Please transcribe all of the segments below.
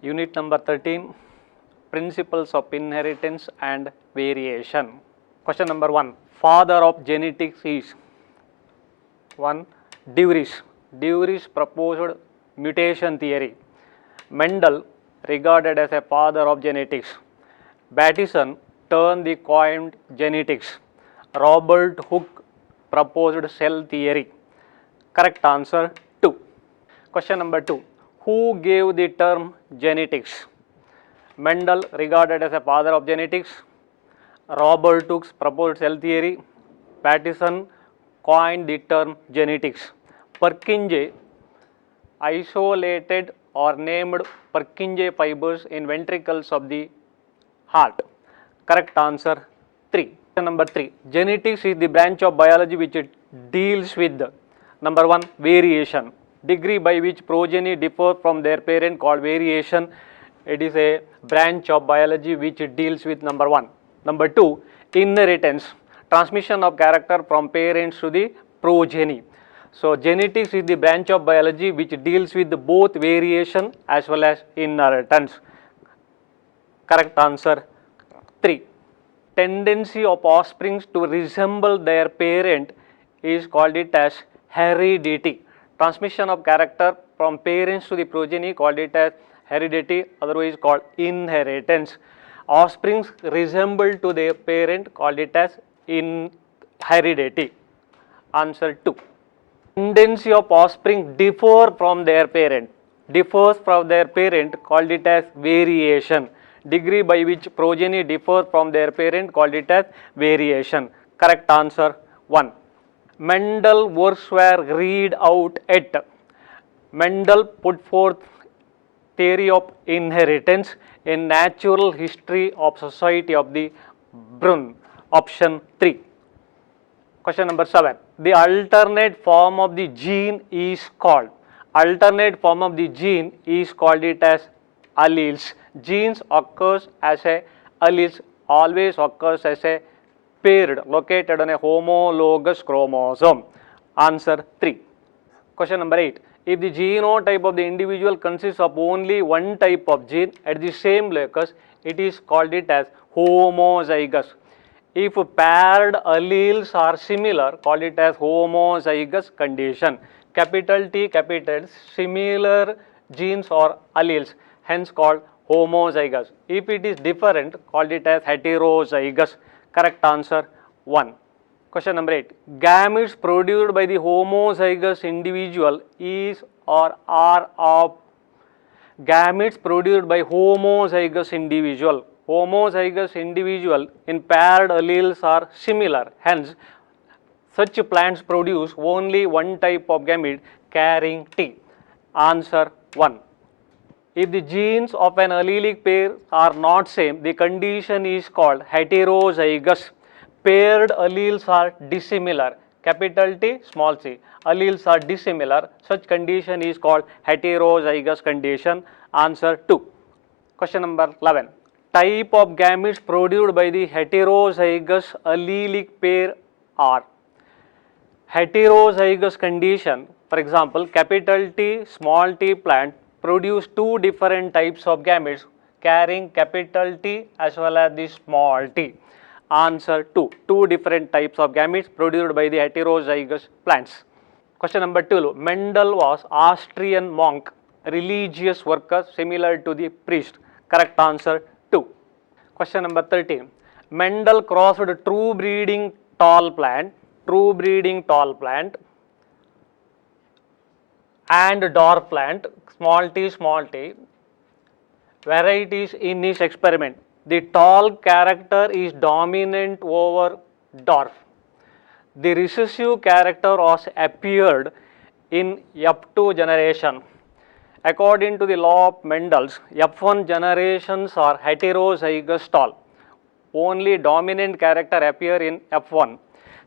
Unit number 13, Principles of Inheritance and Variation. Question number 1, father of genetics is 1. Dewrish. Dewrish proposed mutation theory. Mendel regarded as a father of genetics. Bateson turned the coined genetics. Robert Hooke proposed cell theory. Correct answer 2. Question number 2. Who gave the term genetics? Mendel regarded as a father of genetics. Robert Hooke proposed cell theory. Bateson coined the term genetics. Purkinje isolated or named Purkinje fibers in ventricles of the heart. Correct answer 3. Question number 3. Genetics is the branch of biology which deals with number 1, variation. Degree by which progeny differ from their parent called variation. It is a branch of biology which deals with number 1. Number 2, inheritance. Transmission of character from parents to the progeny. So genetics is the branch of biology which deals with both variation as well as inheritance. Correct answer 3. Tendency of offspring to resemble their parent is called it as heredity. Transmission of character from parents to the progeny called it as heredity, otherwise called inheritance. Offspring resemble to their parent called it as heredity. Answer 2. Tendency of offspring differ from their parent. Differs from their parent called it as variation. Degree by which progeny differ from their parent called it as variation. Correct answer 1. Mendel works were read out at. Mendel put forth theory of inheritance in Natural History of Society of the Brunn. Option 3. Question number 7. The alternate form of the gene is called. Alternate form of the gene is called it as alleles. Genes occurs as a alleles, always occurs as a paired located on a homologous chromosome. Answer 3. Question number 8. If the genotype of the individual consists of only one type of gene at the same locus, it is called it as homozygous. If paired alleles are similar, call it as homozygous condition. Capital T, capital similar genes or alleles, hence called homozygous. If it is different, called it as heterozygous. Correct answer 1. Question number 8. Gametes produced by the homozygous individual is or are of gametes produced by homozygous individual. Homozygous individual in paired alleles are similar. Hence, such plants produce only one type of gamete carrying T. Answer 1. If the genes of an allelic pair are not same, the condition is called heterozygous. Paired alleles are dissimilar. Capital T, small c. Alleles are dissimilar. Such condition is called heterozygous condition. Answer 2. Question number 11. Type of gametes produced by the heterozygous allelic pair are heterozygous condition. For example, capital T, small t plant produce two different types of gametes carrying capital T as well as the small t. Answer 2. Two different types of gametes produced by the heterozygous plants. Question number 2. Mendel was Austrian monk, religious worker similar to the priest. Correct answer 2. Question number 13. Mendel crossed true breeding tall plant and dwarf plant, small t, varieties in his experiment. The tall character is dominant over dwarf. The recessive character was appeared in F2 generation. According to the law of Mendel's, F1 generations are heterozygous tall. Only dominant character appear in F1.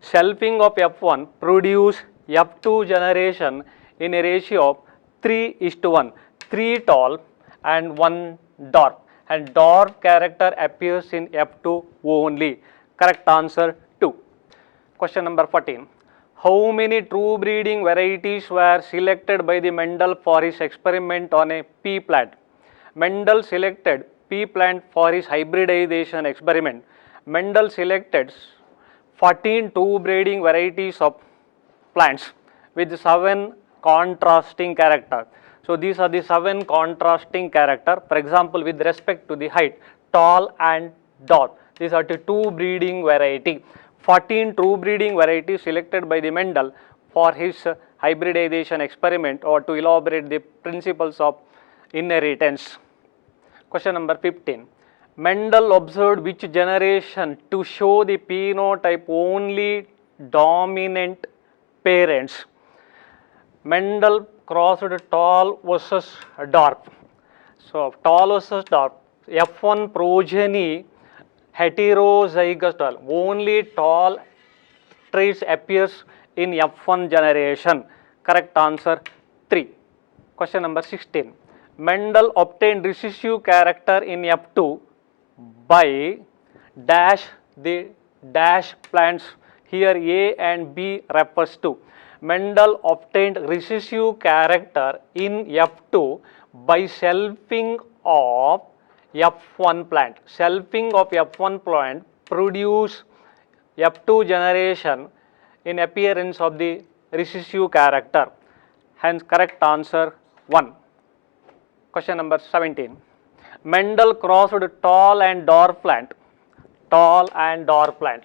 Selfing of F1 produce F2 generation in a ratio of 3:1. 3 tall and 1 dwarf. And dwarf character appears in F2 only. Correct answer 2. Question number 14. How many true breeding varieties were selected by the Mendel for his experiment on a pea plant? Mendel selected pea plant for his hybridization experiment. Mendel selected 14 two breeding varieties of plants with 7 contrasting characters. So these are the 7 contrasting characters. For example, with respect to the height, tall and dwarf. These are the two breeding variety. 14 true breeding varieties selected by the Mendel for his hybridization experiment or to elaborate the principles of inheritance. Question number 15. Mendel observed which generation to show the phenotype only dominant parents. Mendel crossed tall versus dwarf. So tall versus dwarf. F1 progeny heterozygous tall. Only tall traits appears in F1 generation. Correct answer 3. Question number 16. Mendel obtained recessive character in F2 by dash the dash plants. Here A and B refers to. Mendel obtained recessive character in F2 by selfing of F1 plant. Selfing of F1 plant produce F2 generation in appearance of the recessive character. Hence correct answer 1. Question number 17. Mendel crossed tall and dwarf plant. Tall and dwarf plant.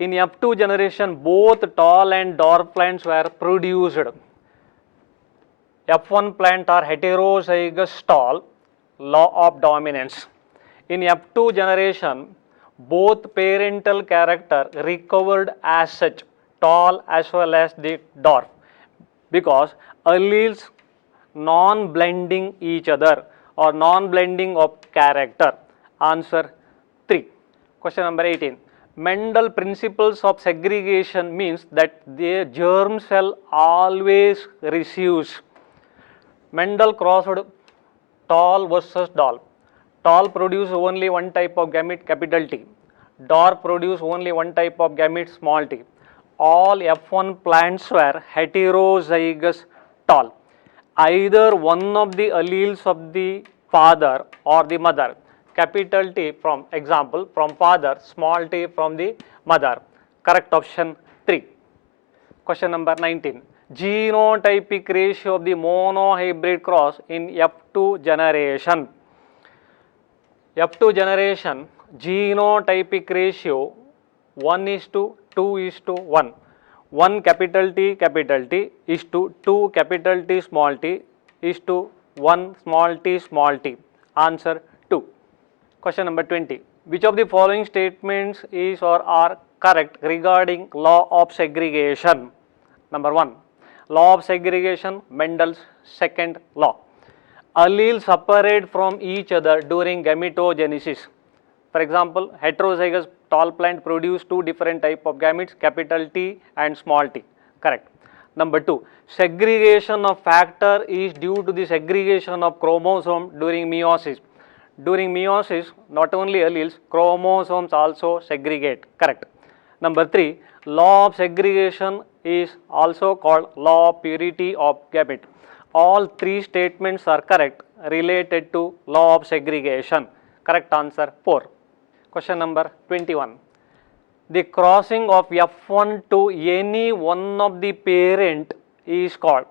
In F2 generation, both tall and dwarf plants were produced. F1 plant are heterozygous tall, law of dominance. In F2 generation, both parental character recovered as such, tall as well as the dwarf, because alleles non-blending each other or non-blending of character. Answer 3. Question number 18. Mendel principles of segregation means that the germ cell always receives. Mendel crossed tall versus dwarf. Tall produce only one type of gamete, capital T. Dwarf produce only one type of gamete, small t. All F1 plants were heterozygous tall. Either one of the alleles of the father or the mother, capital T from example from father, small t from the mother. Correct option 3. Question number 19. Genotypic ratio of the monohybrid cross in F2 generation. F2 generation genotypic ratio 1:2:1. 1 capital T is to 2 capital T small t is to 1 small t. Answer 2. Question number 20. Which of the following statements is or are correct regarding law of segregation? Number 1. Law of segregation, Mendel's second law. Alleles separate from each other during gametogenesis. For example, heterozygous tall plant produce two different type of gametes, capital T and small t. Correct. Number 2. Segregation of factor is due to the segregation of chromosome during meiosis. During meiosis, not only alleles, chromosomes also segregate. Correct. Number 3. Law of segregation is also called law of purity of gamete. All three statements are correct related to law of segregation. Correct answer 4. Question number 21. The crossing of F1 to any one of the parent is called.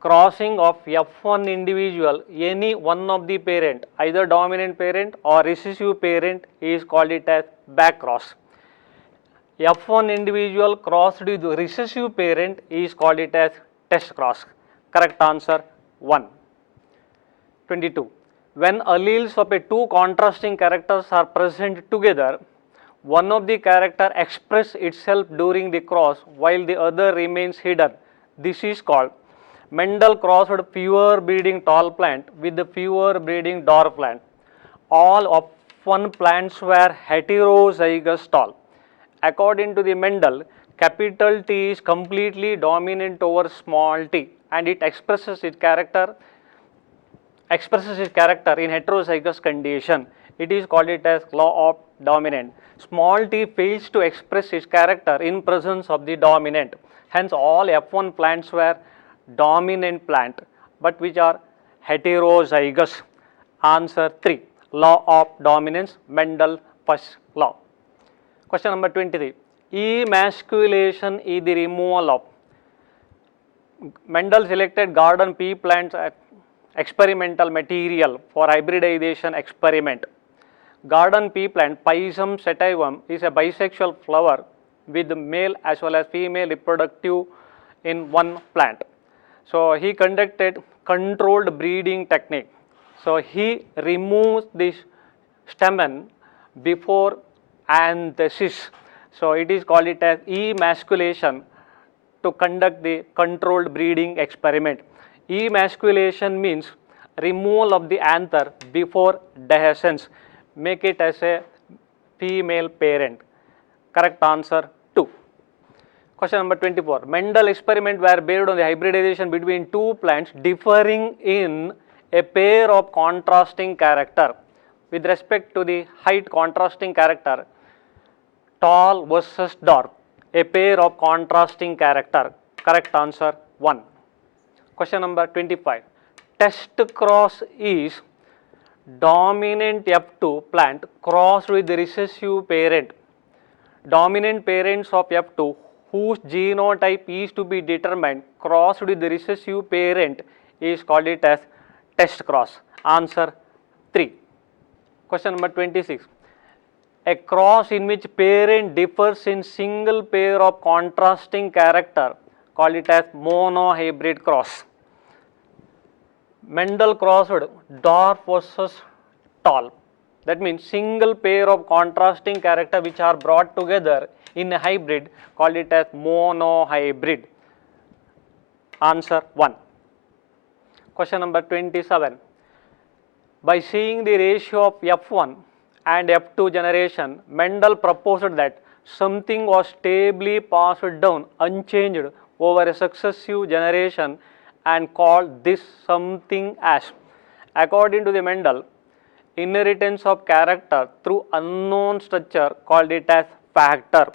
Crossing of F1 individual, any one of the parent, either dominant parent or recessive parent, is called it as back cross. F1 individual crossed with recessive parent is called it as test cross. Correct answer 1. 22. When alleles of two contrasting characters are present together, one of the character expresses itself during the cross while the other remains hidden. This is called. Mendel crossed fewer breeding tall plant with the fewer breeding dwarf plant. All of F1 plants were heterozygous tall. According to the Mendel, capital T is completely dominant over small t and it expresses its character in heterozygous condition. It is called it as law of dominant. Small t fails to express its character in presence of the dominant. Hence all F1 plants were dominant plant but which are heterozygous. Answer 3. Law of dominance, Mendel first law. Question number 23. Emasculation is the removal of. Mendel selected garden pea plants as experimental material for hybridization experiment. Garden pea plant Pisum sativum is a bisexual flower with male as well as female reproductive in one plant. So he conducted controlled breeding technique. So he removes the stamen before anthesis. So it is called it as emasculation to conduct the controlled breeding experiment. Emasculation means removal of the anther before dehiscence. Make it as a female parent. Correct answer 2. Question number 24. Mendel experiment were based on the hybridization between two plants differing in a pair of contrasting character. With respect to the height contrasting character, tall versus dark, a pair of contrasting character. Correct answer 1. Question number 25. Test cross is dominant F2 plant crossed with the recessive parent. Dominant parents of F2 whose genotype is to be determined crossed with the recessive parent is called it as test cross. Answer 3. Question number 26. A cross in which parent differs in single pair of contrasting character, call it as monohybrid cross. Mendel crossed dwarf versus tall. That means single pair of contrasting character which are brought together in a hybrid, call it as monohybrid. Answer 1. Question number 27. By seeing the ratio of F1 and F2 generation, Mendel proposed that something was stably passed down unchanged over a successive generation and called this something as. According to the Mendel, inheritance of character through unknown structure called it as factor.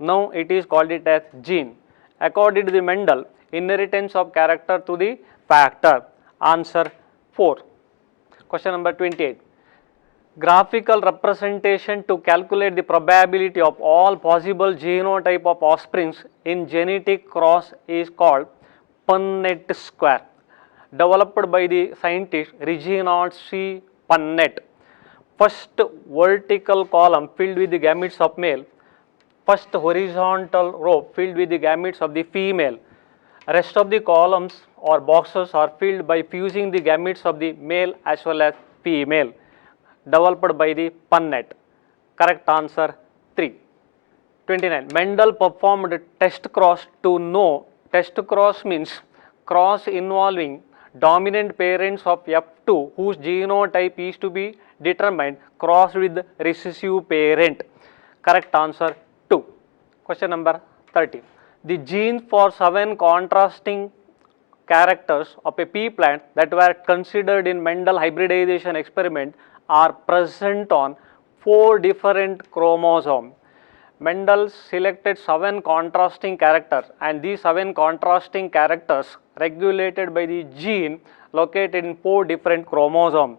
Now it is called it as gene. According to the Mendel, inheritance of character to the factor. Answer 4. Question number 28. Graphical representation to calculate the probability of all possible genotype of offsprings in genetic cross is called Punnett square, developed by the scientist Reginald C. Punnett. First vertical column filled with the gametes of male, first horizontal row filled with the gametes of the female. Rest of the columns or boxes are filled by fusing the gametes of the male as well as female, developed by the Punnett. Correct answer 3. 29. Mendel performed test cross to know. Test cross means cross involving dominant parents of F2 whose genotype is to be determined crossed with recessive parent. Correct answer 2. Question number 30. The genes for 7 contrasting characters of a pea plant that were considered in Mendel hybridization experiment are present on 4 different chromosomes. Mendel selected 7 contrasting characters and these 7 contrasting characters regulated by the gene located in 4 different chromosomes.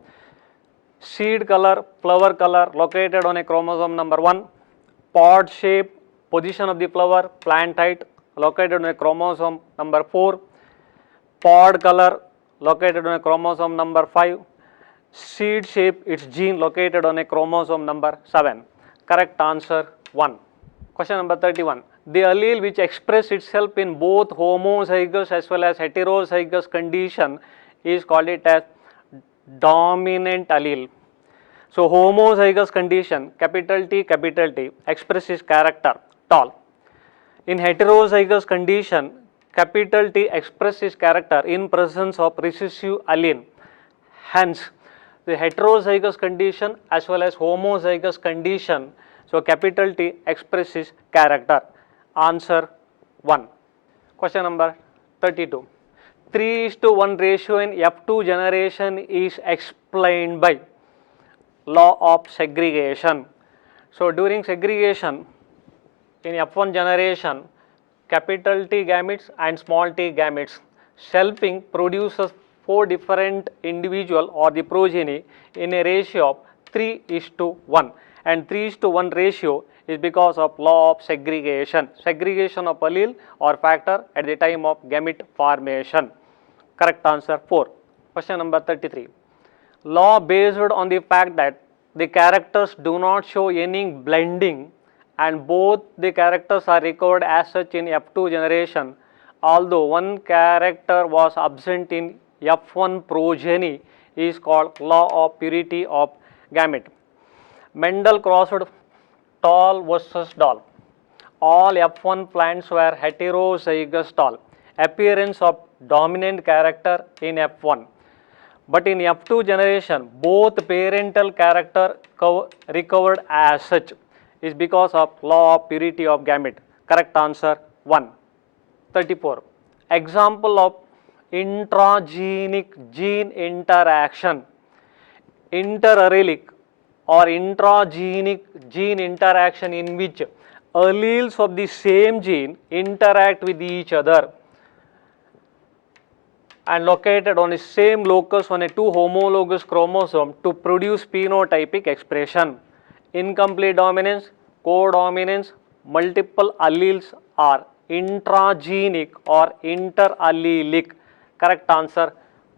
Seed color, flower color located on a chromosome number 1, pod shape, position of the flower, plant height located on a chromosome number 4, pod color located on a chromosome number 5, seed shape, its gene located on a chromosome number 7. Correct answer 1. Question number 31. The allele which express itself in both homozygous as well as heterozygous condition is called it as dominant allele. So homozygous condition, capital T, expresses character, tall. In heterozygous condition, capital T expresses character in presence of recessive allele. Hence, the heterozygous condition as well as homozygous condition, so capital T expresses character. Answer 1. Question number 32. 3:1 ratio in F2 generation is explained by law of segregation. So during segregation in F1 generation, capital T gametes and small t gametes selfing produces 4 different individual or the progeny in a ratio of 3:1, and 3:1 ratio is because of law of segregation of allele or factor at the time of gamete formation. Correct answer 4. Question number 33. Law based on the fact that the characters do not show any blending and both the characters are recovered as such in F2 generation, although one character was absent in F1 progeny, is called law of purity of gamete. Mendel crossed tall versus tall. All F1 plants were heterozygous tall. Appearance of dominant character in F1. But in F2 generation, both parental character recovered as such is because of law of purity of gamete. Correct answer 1. 34. Example of intragenic gene interaction. Interallelic or intragenic gene interaction in which alleles of the same gene interact with each other and located on the same locus on a two homologous chromosome to produce phenotypic expression. Incomplete dominance, codominance, multiple alleles are intragenic or interallelic. Correct answer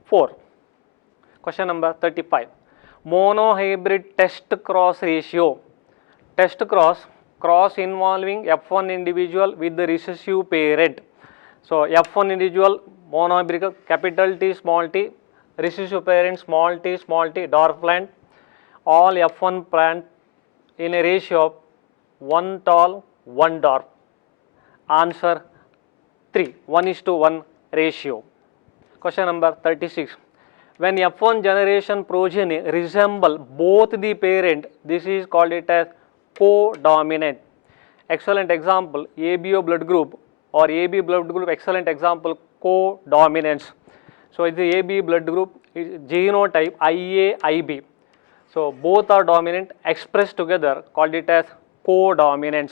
4. Question number 35. Monohybrid test cross ratio. Test cross involving F1 individual with the recessive parent. So F1 individual monohybrid capital T small t, recessive parent small t, dwarf plant, all F1 plant in a ratio of 1 tall, 1 dwarf. Answer 3, 1:1 ratio. Question number 36. When F1 generation progeny resemble both the parent, this is called it as codominant. Excellent example, ABO blood group or AB blood group, excellent example, codominance. So it's the AB blood group, genotype IA, IB. So both are dominant, expressed together, called it as codominance.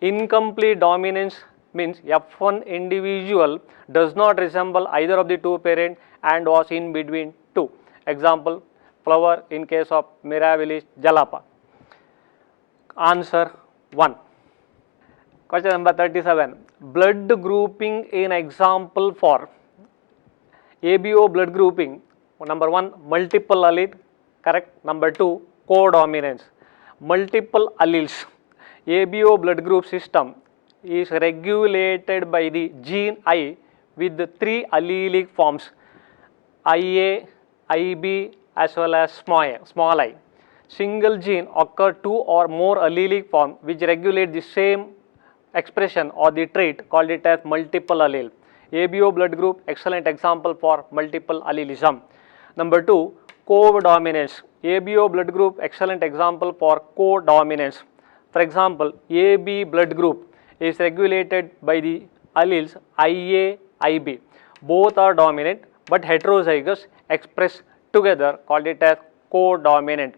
Incomplete dominance means F1 individual does not resemble either of the two parents and was in between two. Example, flower in case of Mirabilis jalapa. Answer 1. Question number 37. Blood grouping in example for ABO blood grouping. Number 1, multiple allele. Correct. Number 2, codominance. Multiple alleles. ABO blood group system is regulated by the gene I with the 3 allelic forms IA, IB as well as small I. Single gene occur 2 or more allelic forms which regulate the same expression or the trait, called it as multiple allele. ABO blood group, excellent example for multiple allelism. Number 2, codominance. ABO blood group, excellent example for codominance. For example, AB blood group is regulated by the alleles IA, IB. Both are dominant but heterozygous, expressed together, called it as codominant.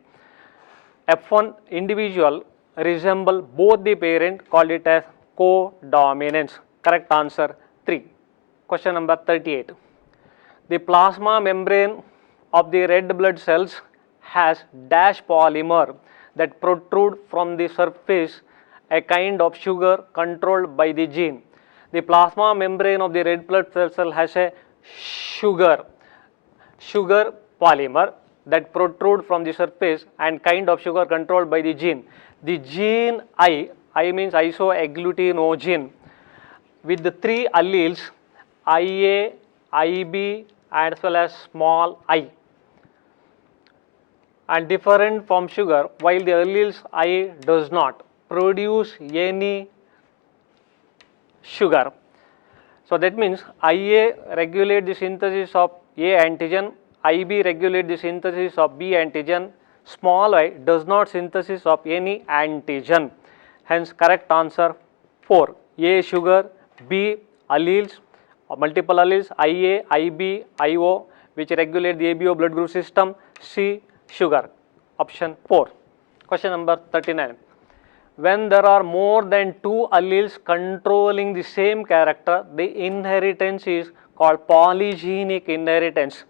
F1 individual resemble both the parent, called it as codominance. Correct answer 3. Question number 38. The plasma membrane of the red blood cells has dash polymer that protrude from the surface, a kind of sugar controlled by the gene. The plasma membrane of the red blood cell has a sugar polymer that protrude from the surface and kind of sugar controlled by the gene. The gene I means isoagglutinogen with the 3 alleles IA, IB as well as small I, and different from sugar, while the alleles I does not produce any sugar. So that means IA regulate the synthesis of A antigen, IB regulate the synthesis of B antigen, small I does not synthesis of any antigen. Hence correct answer 4. A sugar, B alleles, multiple alleles IA, IB, IO which regulate the ABO blood group system, C sugar. Option 4. Question number 39. When there are more than 2 alleles controlling the same character, the inheritance is called polygenic inheritance.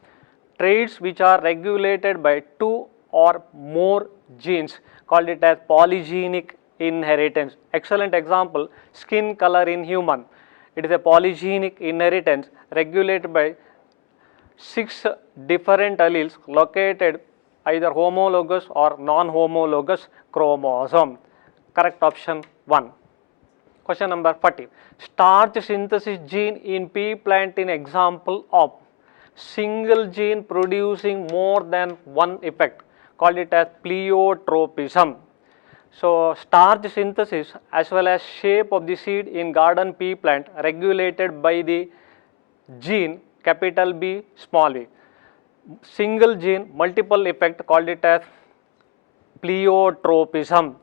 traits which are regulated by two or more genes, called it as polygenic inheritance. Excellent example, skin color in human. It is a polygenic inheritance regulated by 6 different alleles located either homologous or non-homologous chromosome. Correct option 1. Question number 40. Starch synthesis gene in pea plant in example of single gene producing more than one effect, called it as pleiotropism. So starch synthesis as well as shape of the seed in garden pea plant regulated by the gene capital B small v. Single gene multiple effect, called it as pleiotropism.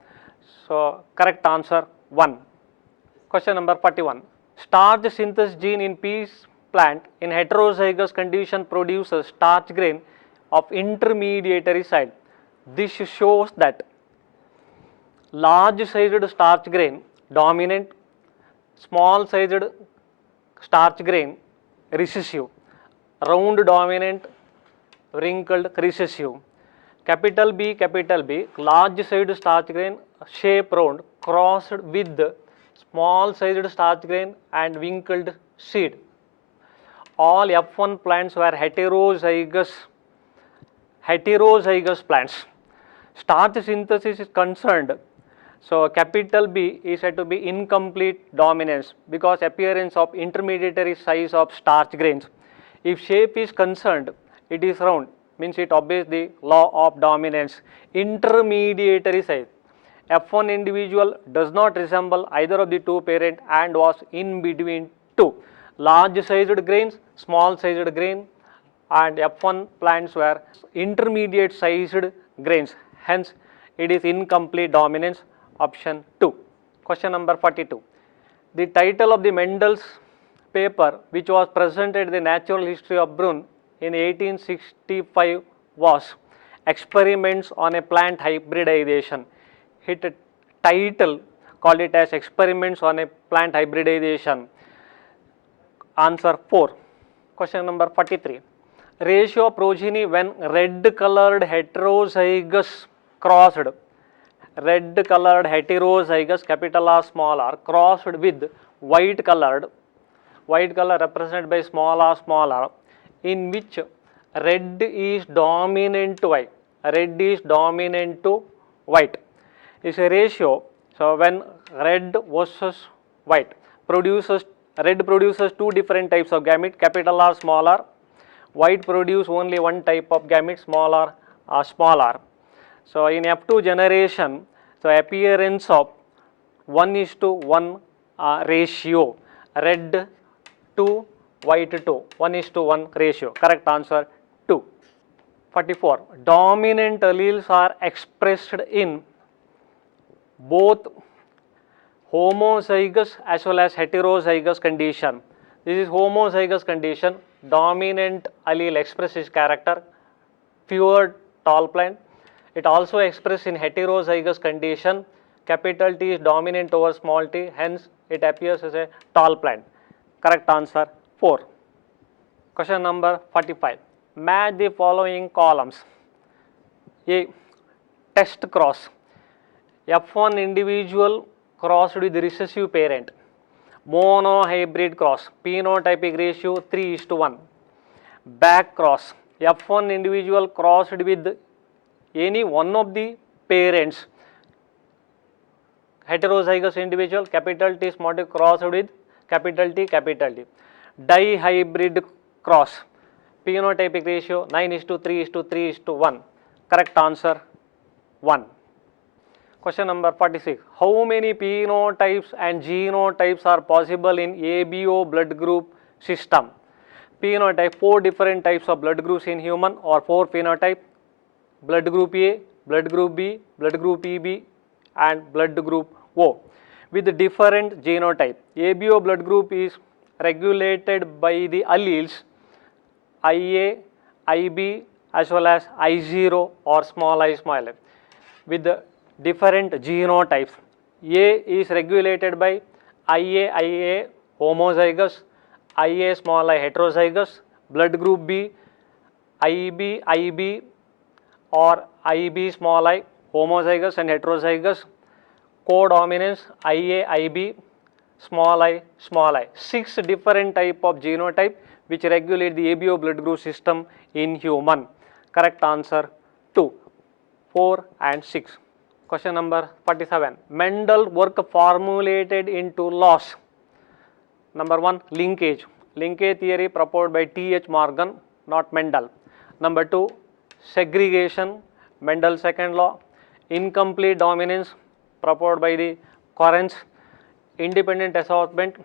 So correct answer 1. Question number 41. Starch synthesis gene in pea plant in heterozygous condition produces starch grain of intermediary side. This shows that large sized starch grain dominant, small sized starch grain recessive, round dominant, wrinkled recessive. Capital B, large sized starch grain shape round crossed with small sized starch grain and wrinkled seed. All F1 plants were heterozygous plants. Starch synthesis is concerned, so capital B is said to be incomplete dominance because appearance of intermediary size of starch grains. If shape is concerned, it is round, means it obeys the law of dominance. Intermediary size. F1 individual does not resemble either of the two parent and was in between two. Large sized grains, small sized grain, and F1 plants were intermediate sized grains. Hence, it is incomplete dominance, option 2. Question number 42. The title of the Mendel's paper, which was presented in the Natural History of Brunn in 1865, was Experiments on a Plant Hybridization. Hit a title, called it as Experiments on a Plant Hybridization. Answer 4. Question number 43. Ratio of progeny when red colored heterozygous crossed, capital R small r, crossed with white color represented by small r, in which red is dominant to white. Is a ratio. So when red versus white red produces two different types of gamete, capital R, small r. White produce only one type of gamete, small r. So in F2 generation, the appearance of 1:1 ratio, red to white to 1:1 ratio. Correct answer 2. 44. Dominant alleles are expressed in both homozygous as well as heterozygous condition. This is homozygous condition. Dominant allele expresses character, fewer tall plant. It also expressed in heterozygous condition. Capital T is dominant over small t, hence it appears as a tall plant. Correct answer 4. Question number 45. Match the following columns. A. Test cross. F1 individual crossed with recessive parent. Monohybrid cross. Phenotypic ratio 3:1. Back cross. F1 individual crossed with any one of the parents. Heterozygous individual, capital T small t, crossed with capital T. Dihybrid cross. Phenotypic ratio 9:3:3:1. Correct answer 1. Question number 46. How many phenotypes and genotypes are possible in ABO blood group system? Phenotype, 4 different types of blood groups in human, or 4 phenotype: blood group A, blood group B, blood group EB, and blood group O, with different genotype. ABO blood group is regulated by the alleles IA, IB as well as I0 or small I, small I, with the different genotypes. A is regulated by IA homozygous, IA small I heterozygous, blood group B IB, IB or IB small I, homozygous and heterozygous. Codominance IA, IB, small I, small I. 6 different type of genotype which regulate the ABO blood group system in human. Correct answer 2, 4 and 6. Question number 47. Mendel work formulated into laws. Number 1, linkage. Linkage theory proposed by T.H. Morgan, not Mendel. Number 2, segregation, Mendel's second law. Incomplete dominance proposed by the Correns. Independent assortment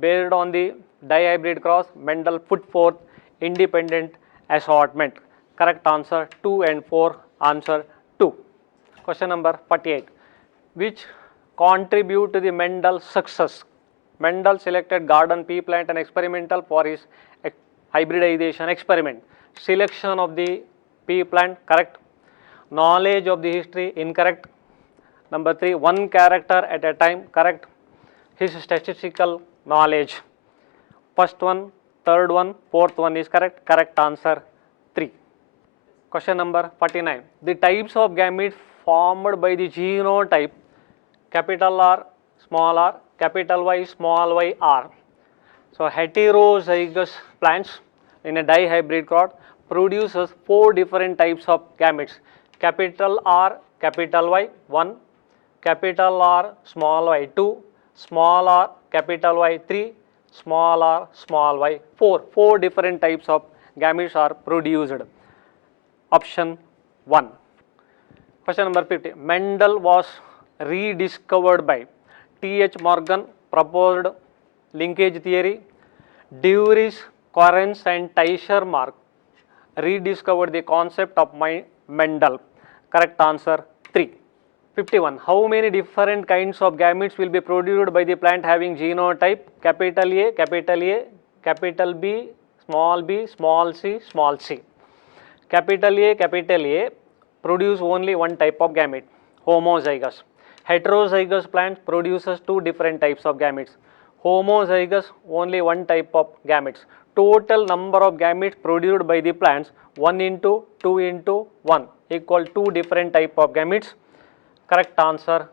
based on the dihybrid cross, Mendel put forth independent assortment. Correct answer 2 and 4, answer 2. Question number 48. Which contribute to the Mendel's success? Mendel selected garden pea plant and experimental for his hybridization experiment. Selection of the pea plant, correct. Knowledge of the history, incorrect. Number 3, one character at a time, correct. His statistical knowledge. First one, third one, fourth one is correct. Correct answer 3. Question number 49. The types of gametes formed by the genotype capital R, small r, capital Y, small y, R. So heterozygous plants in a dihybrid cross produces 4 different types of gametes. Capital R, capital Y 1, capital R, small y 2, small r, capital Y 3, small r, small y 4. 4 different types of gametes are produced. Option 1. Question number 50. Mendel was rediscovered by T.H. Morgan, proposed linkage theory. Duris, Correns and Teicher-Mark rediscovered the concept of Mendel. Correct answer 3. 51. How many different kinds of gametes will be produced by the plant having genotype capital A, capital B, small c, small c? Capital A produce only one type of gamete, homozygous. Heterozygous plant produces 2 different types of gametes. Homozygous only one type of gametes. Total number of gametes produced by the plants 1 into 2 into 1 equal 2 different type of gametes. Correct answer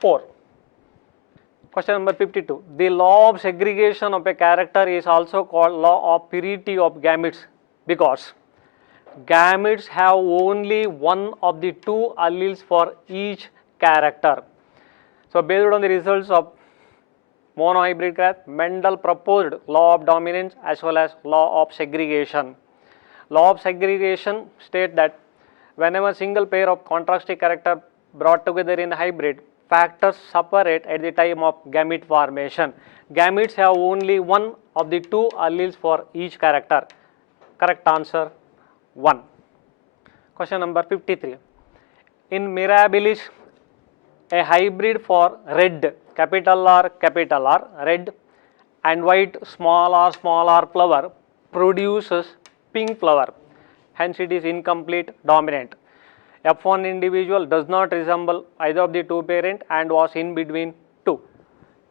4. Question number 52. The law of segregation of a character is also called law of purity of gametes because gametes have only one of the 2 alleles for each character. So based on the results of monohybrid cross, Mendel proposed law of dominance as well as law of segregation. Law of segregation states that whenever single pair of contrasting character brought together in hybrid, factors separate at the time of gamete formation. Gametes have only one of the 2 alleles for each character. Correct answer 1. Question number 53. In Mirabilis, a hybrid for red, capital R, red and white, small r flower produces pink flower. Hence it is incomplete dominant. F1 individual does not resemble either of the 2 parent and was in between 2.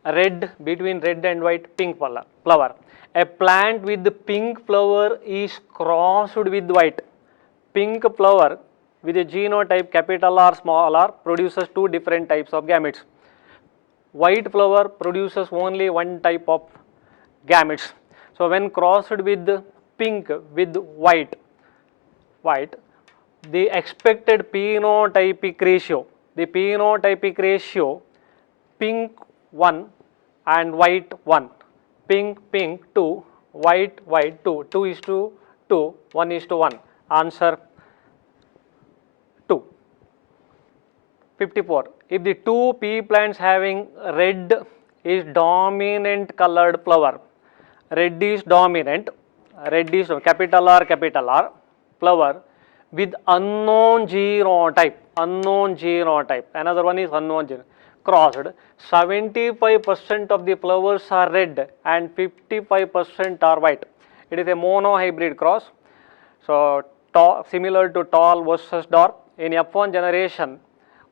Red, between red and white, pink flower. A plant with the pink flower is crossed with white. Pink flower with a genotype capital R, small r produces 2 different types of gametes. White flower produces only one type of gametes. So when crossed with pink with white, the expected phenotypic ratio, pink 1 and white 1, pink 2, white 2, 2 is to 2, 1 is to 1. Answer 2. 54. If the 2 pea plants having red is dominant colored flower, red is dominant, capital R, flower with unknown genotype, another one is unknown genotype, crossed, 75% of the flowers are red and 55% are white. It is a monohybrid cross. So similar to tall versus dark. In F1 generation,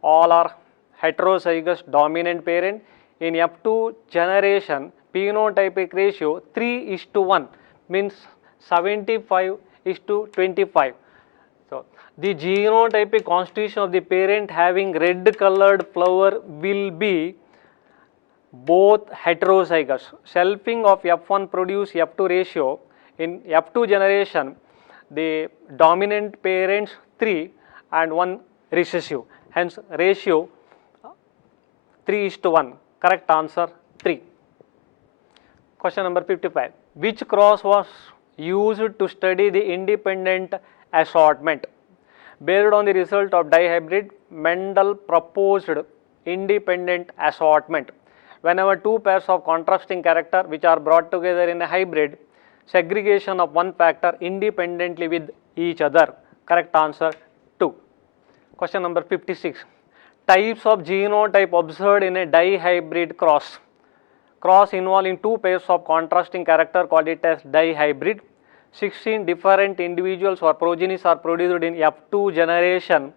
all are heterozygous dominant parent. In F2 generation, phenotypic ratio 3:1 means 75 is to 25. So the genotypic constitution of the parent having red colored flower will be both heterozygous. Selfing of F1 produce F2 ratio. In F2 generation, the dominant parents 3 and 1 recessive. Hence ratio 3:1. Correct answer 3. Question number 55. Which cross was used to study the independent assortment? Based on the result of dihybrid, Mendel proposed independent assortment. Whenever two pairs of contrasting character which are brought together in a hybrid, segregation of one factor independently with each other. Correct answer 2. Question number 56. Types of genotype observed in a dihybrid cross. Cross involving two pairs of contrasting character called it as dihybrid. 16 different individuals or progenies are produced in F2 generation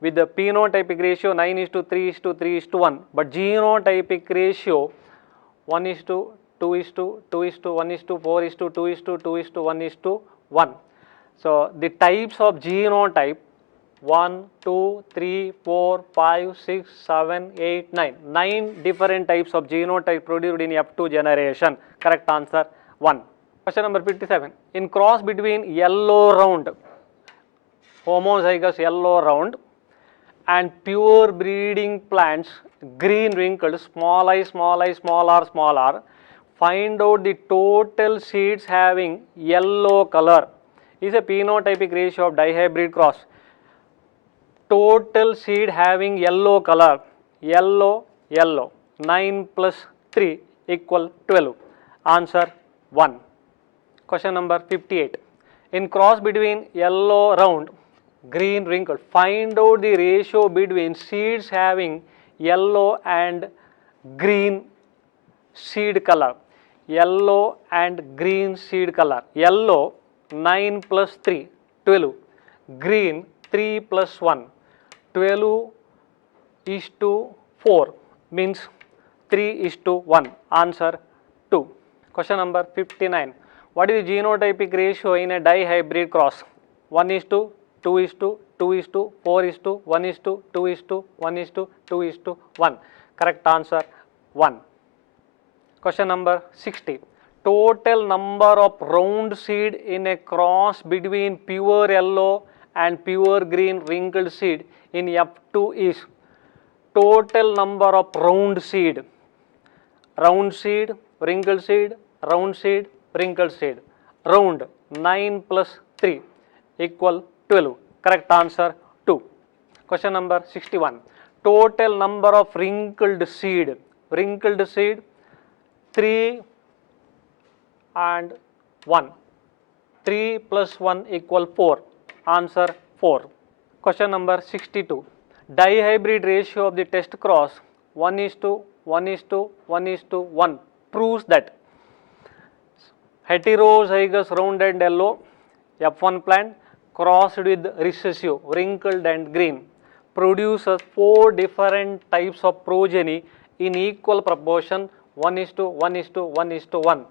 with the phenotypic ratio 9:3:3:1, but genotypic ratio 1:2:2:1:4:2:2:1:1. So the types of genotype 1, 2, 3, 4, 5, 6, 7, 8, 9. 9 different types of genotype produced in F2 generation. Correct answer 1. Question number 57. In cross between yellow round, homozygous yellow round, and pure breeding plants, green wrinkled, small I, small r, small r, find out the total seeds having yellow color. Is a phenotypic ratio of dihybrid cross. Total seed having yellow color, yellow, 9 plus 3 equal 12. Answer 1. Question number 58. In cross between yellow round, green wrinkled, find out the ratio between seeds having yellow and green seed color. Yellow and green seed color. Yellow 9 plus 3, 12. Green 3 plus 1, 12:4 means 3:1. Answer 2. Question number 59. What is the genotypic ratio in a dihybrid cross? 1:2:2:4:1:2:1:2:1:1. Correct answer 1. Question number 60. Total number of round seed in a cross between pure yellow and pure green wrinkled seed in F2 is total number of round seed, wrinkled seed, round seed, wrinkled seed. Round 9 plus 3 equal 12. Correct answer 2. Question number 61. Total number of wrinkled seed 3 and 1. 3 plus 1 equal 4. Answer 4. Question number 62. Dihybrid ratio of the test cross 1:1:1:1 proves that heterozygous rounded yellow F1 plant crossed with recessive wrinkled and green produces 4 different types of progeny in equal proportion 1:1:1:1.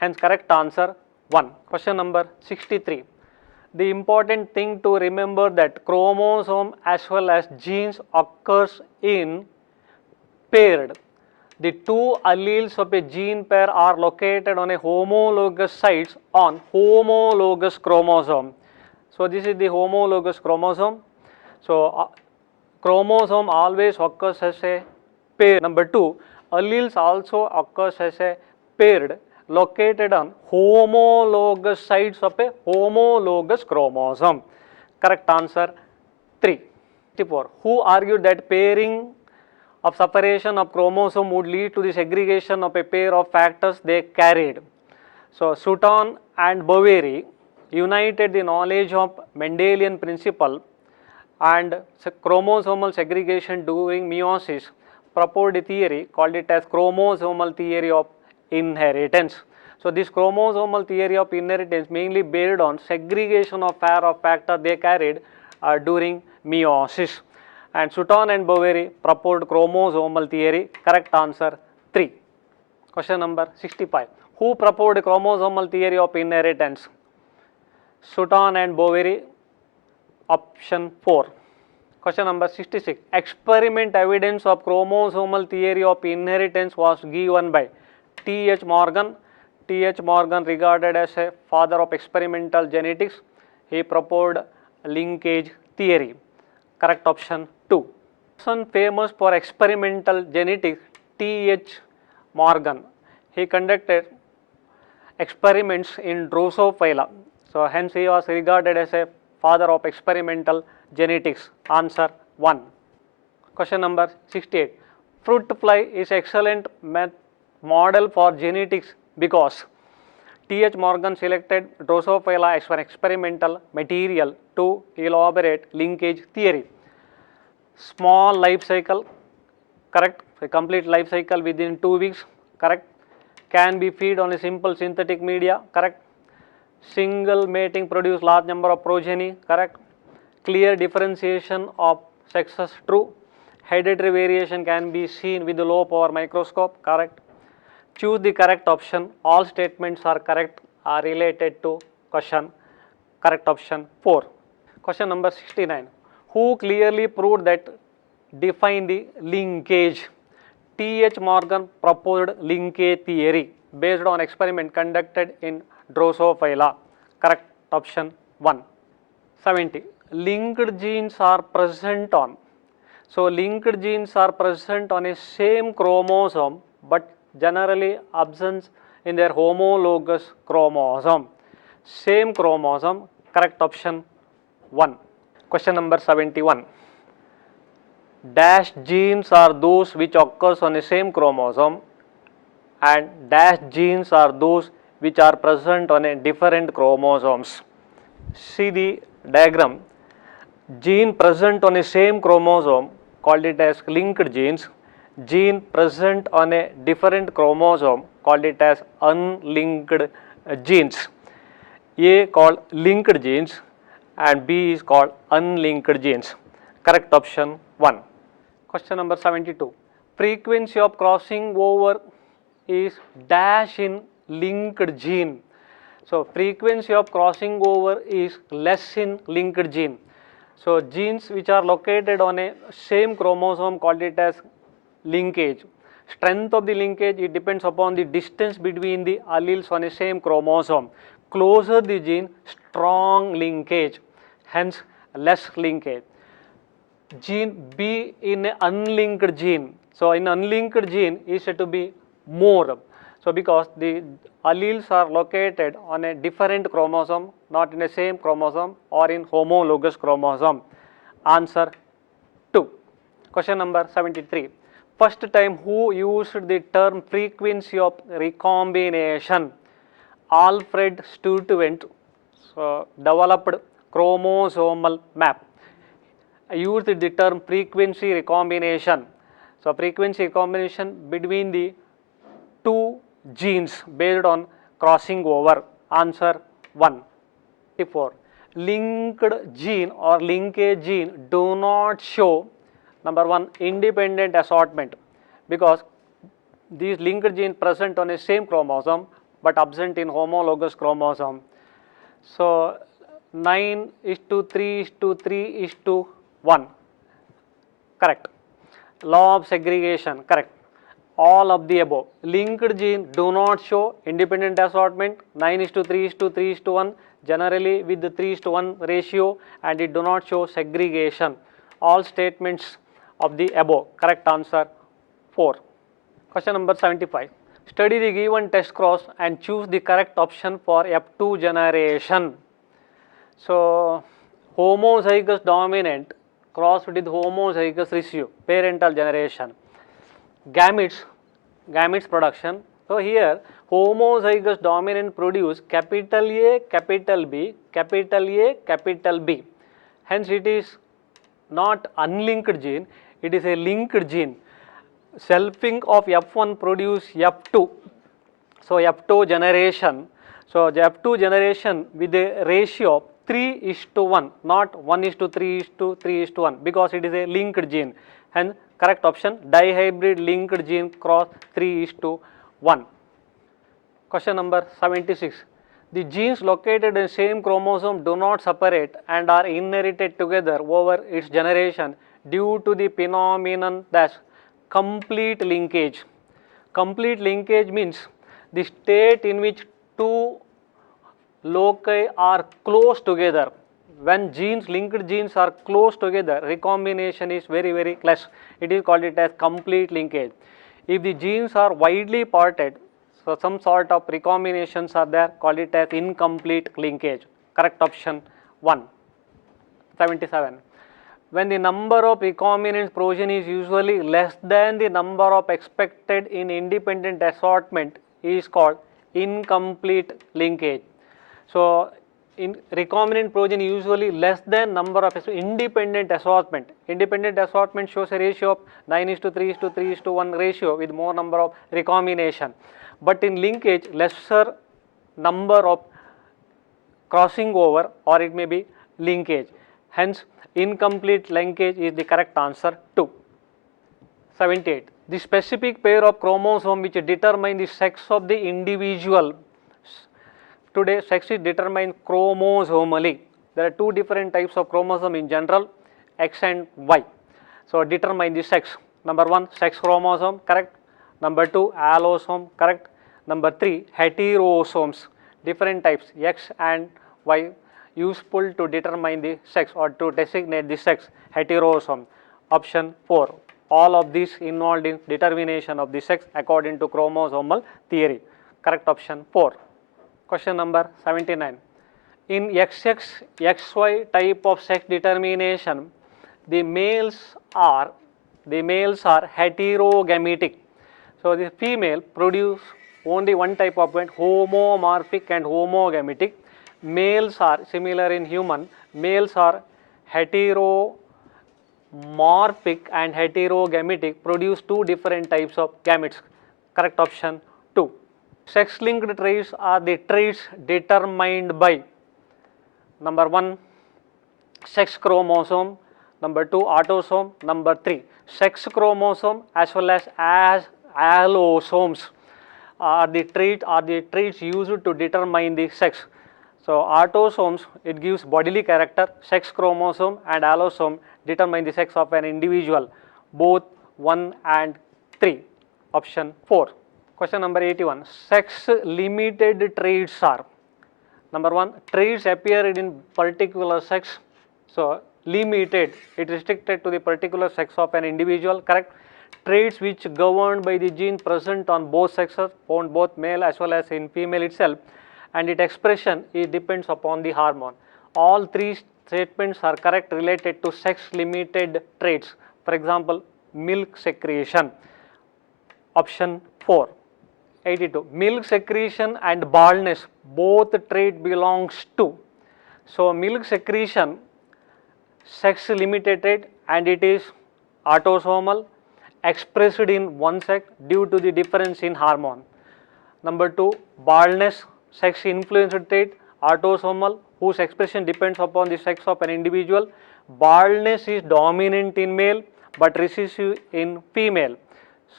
Hence correct answer 1. Question number 63. The important thing to remember that chromosome as well as genes occurs in paired. The two alleles of a gene pair are located on a homologous sites on homologous chromosome. So this is the homologous chromosome. So chromosome always occurs as a pair. Number 2, alleles also occurs as a paired located on homologous sites of a homologous chromosome. Correct answer 3. 64. Who argued that pairing of separation of chromosome would lead to the segregation of a pair of factors they carried? So Sutton and Boveri united the knowledge of Mendelian principle and chromosomal segregation during meiosis, proposed a theory called it as chromosomal theory of inheritance. So this chromosomal theory of inheritance mainly based on segregation of pair of factor they carried during meiosis. And Sutton and Boveri proposed chromosomal theory. Correct answer 3. Question number 65. Who proposed chromosomal theory of inheritance? Sutton and Boveri, option 4. Question number 66. Experiment evidence of chromosomal theory of inheritance was given by T.H. Morgan. T.H. Morgan, regarded as a father of experimental genetics, he proposed linkage theory. Correct option 2. Person famous for experimental genetics, T.H. Morgan. He conducted experiments in Drosophila. So hence he was regarded as a father of experimental genetics. Answer 1. Question number 68. Fruit fly is excellent model for genetics because T.H. Morgan selected Drosophila as an experimental material to elaborate linkage theory. Small life cycle, correct. A complete life cycle within 2 weeks, correct. Can be fed on a simple synthetic media, correct. Single mating produce large number of progeny, correct. Clear differentiation of sexes, true. Hereditary variation can be seen with the low power microscope, correct. Choose the correct option. All statements are correct, are related to question. Correct option 4. Question number 69. Who clearly proved that define the linkage? T.H. Morgan proposed linkage theory based on experiment conducted in Drosophila. Correct option 1. 70. Linked genes are present on. So linked genes are present on a same chromosome but generally absent in their homologous chromosome. Same chromosome. Correct option 1. Question number 71. Dash genes are those which occurs on the same chromosome and dash genes are those which are present on a different chromosomes. See the diagram. Gene present on a same chromosome called it as linked genes. Gene present on a different chromosome called it as unlinked genes. A called linked genes and B is called unlinked genes. Correct option 1. Question number 72. Frequency of crossing over is dash in linked gene. So frequency of crossing over is less in linked gene. So genes which are located on a same chromosome called it as linkage. Strength of the linkage, it depends upon the distance between the alleles on a same chromosome. Closer the gene, strong linkage, hence less linkage. Gene B in an unlinked gene. So in unlinked gene is said to be more. So because the alleles are located on a different chromosome, not in the same chromosome or in homologous chromosome. Answer 2. Question number 73. First time who used the term frequency of recombination? Alfred Sturtevant developed chromosomal map. Used the term frequency recombination. So frequency recombination between the two genes based on crossing over. Answer 1. 4. Linked gene or linkage gene do not show, number 1, independent assortment because these linked gene present on a same chromosome but absent in homologous chromosome. So 9:3:3:1. Correct. Law of segregation, correct. All of the above. Linked gene do not show independent assortment, 9:3:3:1, generally with the 3:1 ratio, and it do not show segregation. All statements of the above. Correct answer 4. Question number 75. Study the given test cross and choose the correct option for F2 generation. So homozygous dominant crossed with homozygous recessive, parental generation. Gametes production. So here homozygous dominant produce capital A, capital B, capital A, capital B. Hence it is not unlinked gene, it is a linked gene. Selfing of F1 produce F2. So F2 generation. So the F2 generation with a ratio of 3:1, not 1:3:3:1 because it is a linked gene. Hence correct option dihybrid linked gene cross 3:1. Question number 76. The genes located in the same chromosome do not separate and are inherited together over its generation due to the phenomenon that's complete linkage. Complete linkage means the state in which two loci are close together. When linked genes are close together, recombination is very less. It is called it as complete linkage. If the genes are widely parted, so some sort of recombinations are there, call it as incomplete linkage. Correct option 1. 77. When the number of recombinant progeny is usually less than the number of expected in independent assortment is called incomplete linkage. So in recombinant progeny usually less than number of independent assortment. Independent assortment shows a ratio of 9:3:3:1 ratio with more number of recombination. But in linkage, lesser number of crossing over, or it may be linkage. Hence, incomplete linkage is the correct answer 2. 78. The specific pair of chromosomes which determine the sex of the individual. Today, sex is determined chromosomally. There are two different types of chromosome in general, X and Y. So, determine the sex. Number 1, sex chromosome, correct. Number 2, allosome, correct. Number 3, heterosomes, different types, X and Y, useful to determine the sex or to designate the sex, heterosome. Option 4. All of these involved in determination of the sex according to chromosomal theory. Correct option 4. Question number 79. In XX, XY type of sex determination, the males are heterogametic. So the female produce only one type of plant, homomorphic and homogametic. Males are similar in human. Males are heteromorphic and heterogametic, produce two different types of gametes. Correct option 2. Sex-linked traits are the traits determined by number 1, sex chromosome, number 2, autosome, number 3, sex chromosome as well as allosomes are the traits used to determine the sex. So autosomes, it gives bodily character, sex chromosome and allosome determine the sex of an individual, both 1 and 3. Option 4. Question number 81. Sex limited traits are, number 1, traits appeared in particular sex. So limited, it restricted to the particular sex of an individual, correct. Traits which governed by the gene present on both sexes, found both male as well as in female itself, and its expression it depends upon the hormone. All three statements are correct related to sex limited traits. For example, milk secretion. Option 4. 82. Milk secretion and baldness, both trait belongs to. So milk secretion, sex limited trait, and it is autosomal, expressed in one sex due to the difference in hormone. Number 2, baldness, sex influenced trait, autosomal, whose expression depends upon the sex of an individual. Baldness is dominant in male but recessive in female.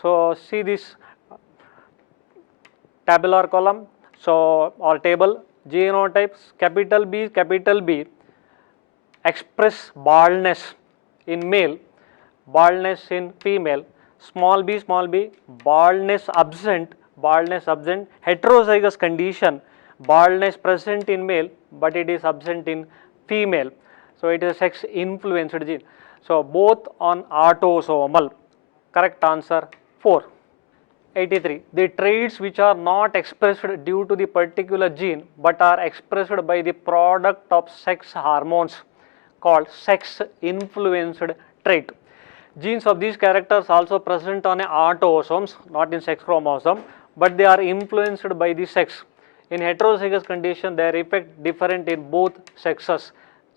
So see this tabular column, so or table, genotypes, capital B express baldness in male, baldness in female, small b baldness absent, heterozygous condition, baldness present in male but it is absent in female. So it is a sex influenced gene. So both on autosomal. Correct answer 4. 83. The traits which are not expressed due to the particular gene but are expressed by the product of sex hormones called sex influenced trait. Genes of these characters also present on autosomes, not in sex chromosome, but they are influenced by the sex. In heterozygous condition, their effect different in both sexes.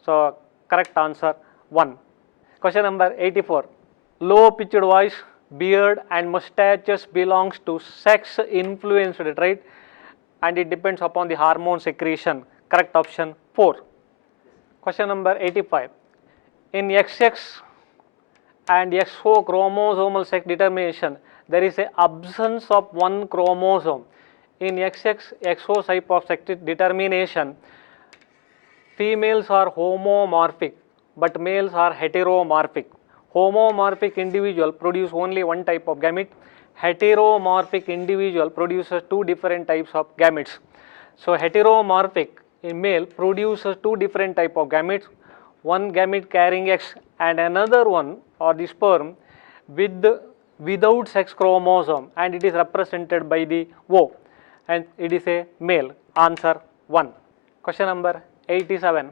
So correct answer 1. Question number 84. Low pitched voice, beard and mustaches belongs to sex influenced trait and it depends upon the hormone secretion. Correct option 4. Question number 85. In XX and XO chromosomal sex determination, there is a absence of one chromosome. in XX type of sex determination, females are homomorphic, but males are heteromorphic. Homomorphic individual produce only one type of gamete. Heteromorphic individual produces two different types of gametes. So heteromorphic in male produces two different type of gametes, one gamete carrying X and another one or the sperm without sex chromosome, and it is represented by the O, and it is a male. Answer 1. Question number 87.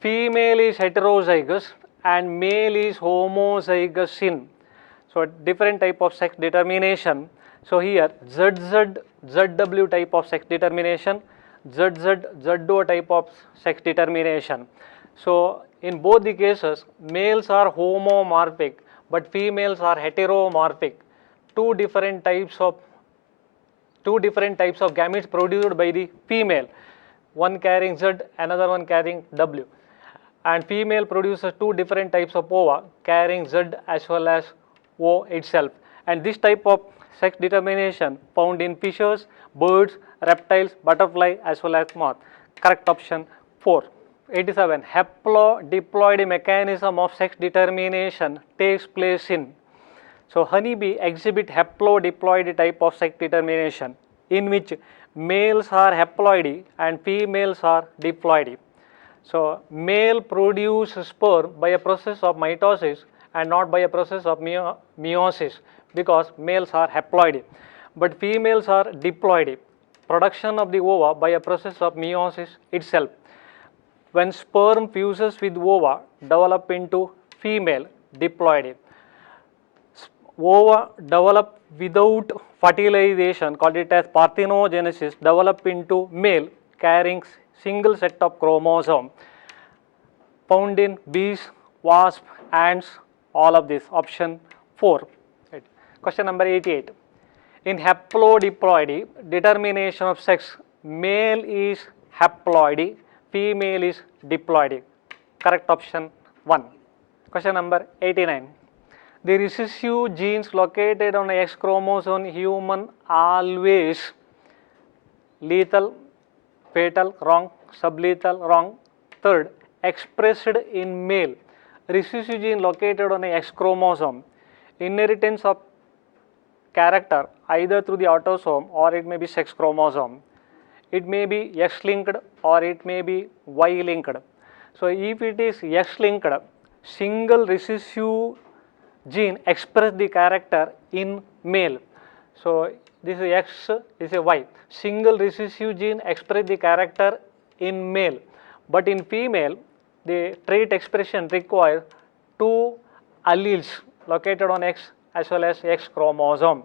Female is heterozygous and male is homozygous in. So different type of sex determination. So here ZZ, ZW type of sex determination, ZZ, ZO type of sex determination. So in both the cases, males are homomorphic, but females are heteromorphic. Two different types of gametes produced by the female, one carrying Z, another one carrying W, and female produces two different types of ova carrying Z as well as O itself. And this type of sex determination found in fishes, birds, reptiles, butterfly as well as moth. Correct option 4. 87. Haplodiploid mechanism of sex determination takes place in. So honeybee exhibit haplodiploid type of sex determination in which males are haploidy and females are diploidy. So male produce sperm by a process of mitosis and not by a process of meiosis, because males are haploidy, but females are diploidy. Production of the ova by a process of meiosis itself. When sperm fuses with ova, develop into female diploidy. Ova develop without fertilization, called it as parthenogenesis, develop into male carrying single set of chromosome, found in bees, wasp, ants, all of this. Option 4. Right. Question number 88. In haplodiploidy determination of sex, male is haploidy, female is diploidy. Correct option 1. Question number 89. The recessive genes located on X chromosome in human always lethal, fatal, wrong, sublethal, wrong. Third, expressed in male. Recessive gene located on a X chromosome. Inheritance of character either through the autosome or it may be sex chromosome. It may be X-linked or it may be Y-linked. So if it is X-linked, single recessive gene express the character in male. So this is X, this is Y. Single recessive gene express the character in male, but in female the trait expression requires two alleles located on X as well as X chromosome,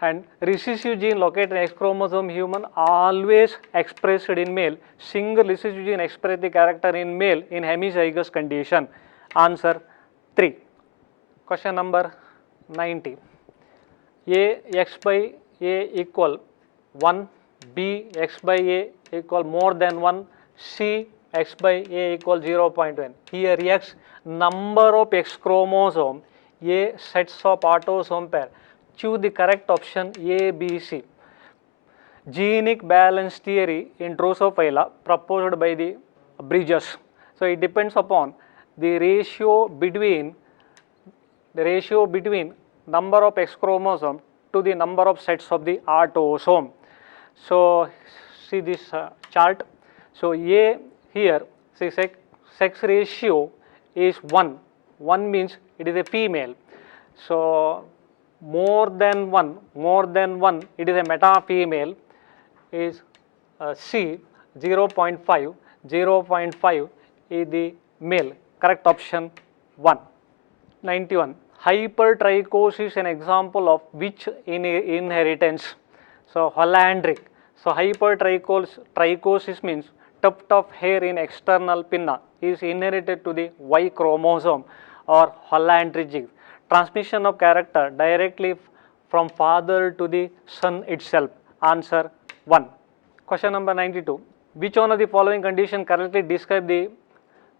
and recessive gene located in X chromosome human always expressed in male. Single recessive gene express the character in male in hemizygous condition. Answer 3. Question number 90. A X by A equal 1, B X by A equal more than 1, C X by A equal 0.1. Here X number of X chromosome, A sets of autosome pair. Choose the correct option A, B, C. Genic balance theory in Drosophila proposed by the Bridges. So it depends upon the ratio between number of X chromosome to the number of sets of the autosome. So see this chart. So A here, see sex ratio is 1. 1 means it is a female. So more than 1, it is a meta female, is C 0.5, 0.5 is the male. Correct option 1. 91. Hypertrichosis an example of which inheritance? So Hollandric. So hypertrichosis means tuft of hair in external pinna is inherited to the Y chromosome or Hollandric. Transmission of character directly from father to the son itself. Answer 1. Question number 92. Which one of the following conditions correctly describe the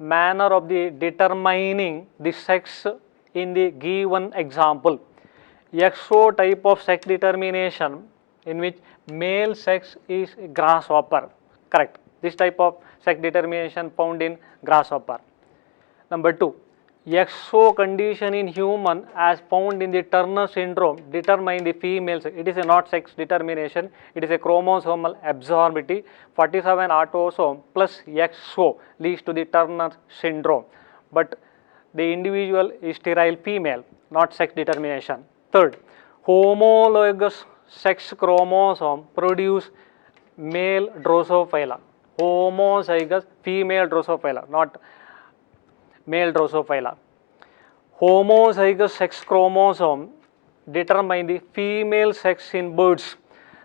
manner of the determining the sex in the given example? XO type of sex determination in which male sex is grasshopper. Correct. This type of sex determination found in grasshopper. Number 2, XO condition in human as found in the Turner syndrome determine the female sex. It is a not sex determination, it is a chromosomal abnormality. 47 autosome plus XO leads to the Turner syndrome, but the individual is sterile female, not sex determination. Third, homologous sex chromosome produce male Drosophila. Homozygous female Drosophila, not male Drosophila. Homozygous sex chromosome determine the female sex in birds.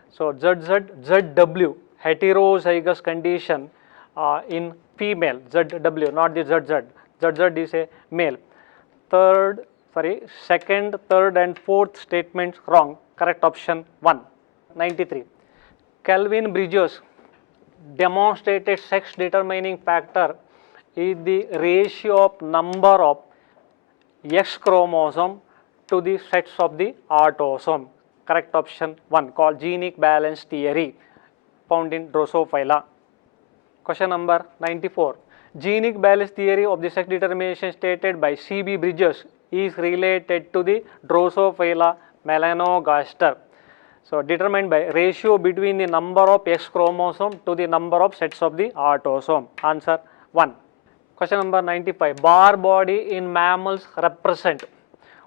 So ZW, heterozygous condition in female, ZW, not the ZZ. ZZ is a male. Second, third and fourth statements wrong. Correct option 1. 93. Kelvin Bridges demonstrated sex determining factor is the ratio of number of X chromosome to the sets of the autosome. Correct option 1, called genic balance theory, found in Drosophila. Question number 94. Genic balance theory of the sex determination stated by C.B. Bridges is related to the Drosophila melanogaster. So determined by ratio between the number of X chromosome to the number of sets of the autosome. Answer 1. Question number 95. Bar body in mammals represent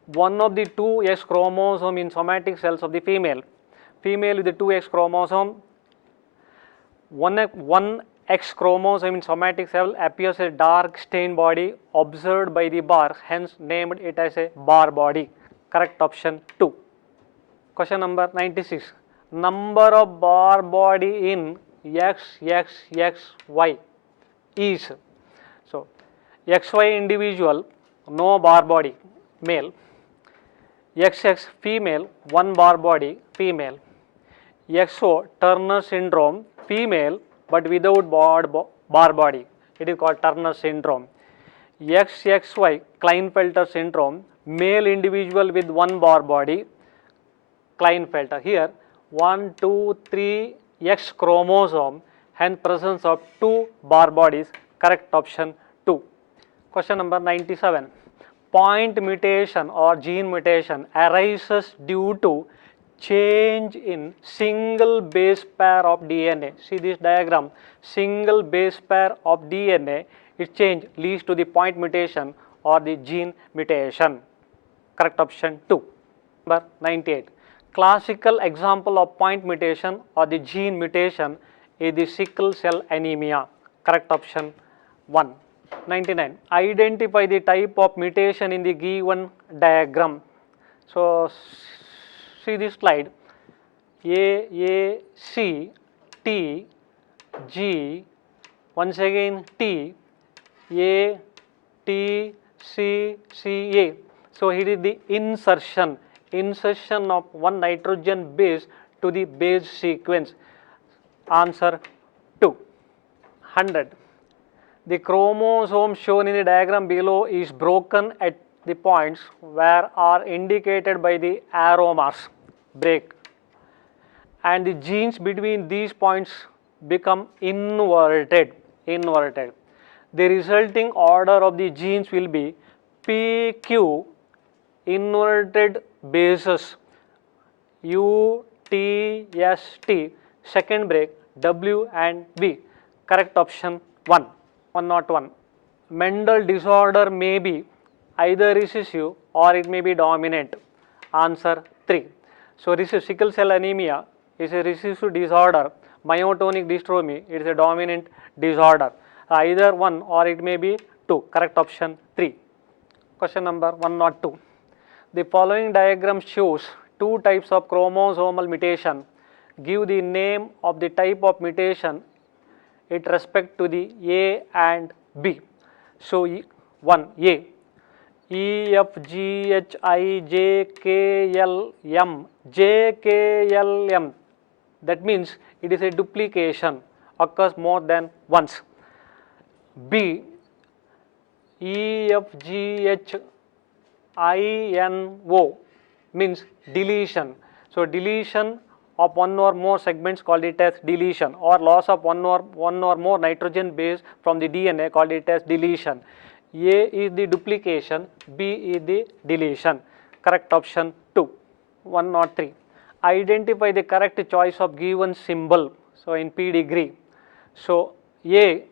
one of the two X chromosome in somatic cells of the female. Female with the two X chromosome, one X chromosome in somatic cell appears as a dark stained body observed by the bar, hence named it as a bar body. Correct option 2. Question number 96. Number of bar body in XXXY is. So XY individual, no bar body, male. XX female, one bar body, female. XO Turner syndrome, female but without bar body. It is called Turner syndrome. XXY Klinefelter syndrome, male individual with one bar body, Klinefelter. Here 1, 2, 3 X chromosome, hence presence of two bar bodies. Correct option 2. Question number 97. Point mutation or gene mutation arises due to change in single base pair of DNA. See this diagram, single base pair of DNA, its change leads to the point mutation or the gene mutation. Correct option 2. Number 98. Classical example of point mutation or the gene mutation is the sickle cell anemia. Correct option 1. 99. Identify the type of mutation in the given diagram. So see this slide. A, C, T, G, once again T, A, T, C, C, A. So here is the insertion of one nitrogen base to the base sequence. Answer 2. 100. The chromosome shown in the diagram below is broken at the points where are indicated by the arrow marks, break, and the genes between these points become inverted. The resulting order of the genes will be PQ inverted bases U, T, S, T, second break W and B. Correct option 1. 101. Mendel disorder may be either recessive or it may be dominant. Answer 3. So sickle cell anemia is a recessive disorder. Myotonic dystrophy, it is a dominant disorder. Either one or it may be two. Correct option 3. Question number 102. The following diagram shows two types of chromosomal mutation. Give the name of the type of mutation with respect to the A and B. So 1 A, E, F, G, H, I, J, K, L, M, J, K, L, M. That means it is a duplication, occurs more than once. B, E, F, G, H, I, N, O means deletion. So deletion of one or more segments called it as deletion, or loss of one or more nitrogen base from the DNA called it as deletion. A is the duplication, B is the deletion. Correct option 2. 103. Identify the correct choice of given symbol. So in P degree. So A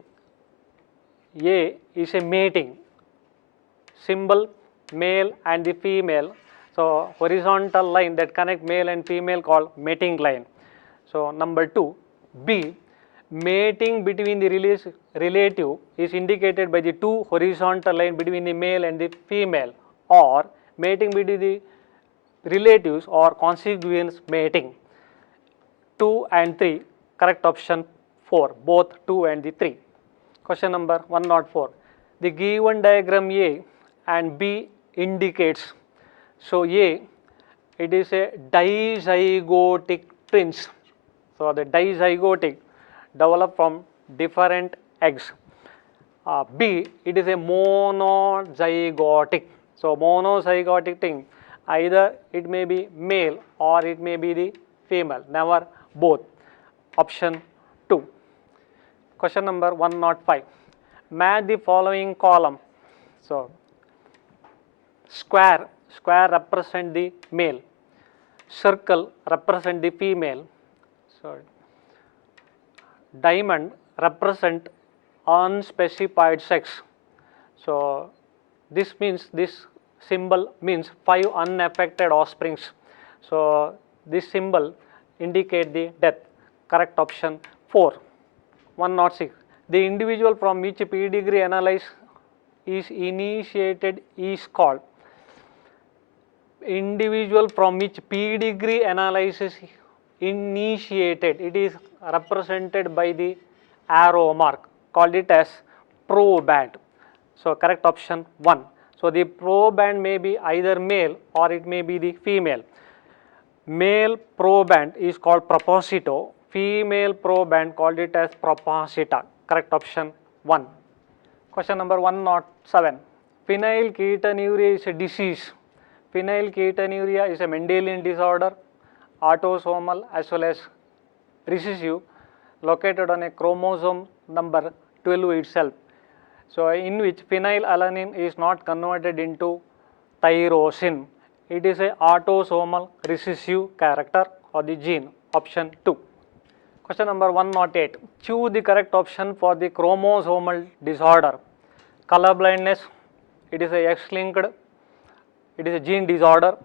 is a mating symbol, male and the female. So horizontal line that connect male and female called mating line. So number 2. B, mating between the relative is indicated by the two horizontal line between the male and the female, or mating between the relatives or consequence mating. 2 and 3, correct option 4, both 2 and the 3. Question number 104. The given diagram A and B indicates, so A, it is a dizygotic twins. So the dizygotic develop from different eggs. B, it is a monozygotic. So monozygotic thing, either it may be male or it may be the female, never both. Option 2. Question number 105. Match the following column. So square represent the male, circle represent the female, sorry, diamond represent unspecified sex. So this means, this symbol means 5 unaffected offsprings. So this symbol indicate the death. Correct option 4. 106. The individual from which P degree analysis is initiated is called. Individual from which P degree analysis initiated, it is represented by the arrow mark, called it as proband. So correct option 1. So the proband may be either male or it may be the female. Male proband is called proposito, female proband called it as proposita. Correct option 1. Question number 107. Phenylketonuria is a disease. Phenylketonuria is a Mendelian disorder, autosomal as well as recessive, located on a chromosome number 12 itself. So in which phenylalanine is not converted into tyrosine. It is a autosomal recessive character or the gene. Option 2. Question number 108. Choose the correct option for the chromosomal disorder. Color blindness, it is a X-linked, it is a gene disorder.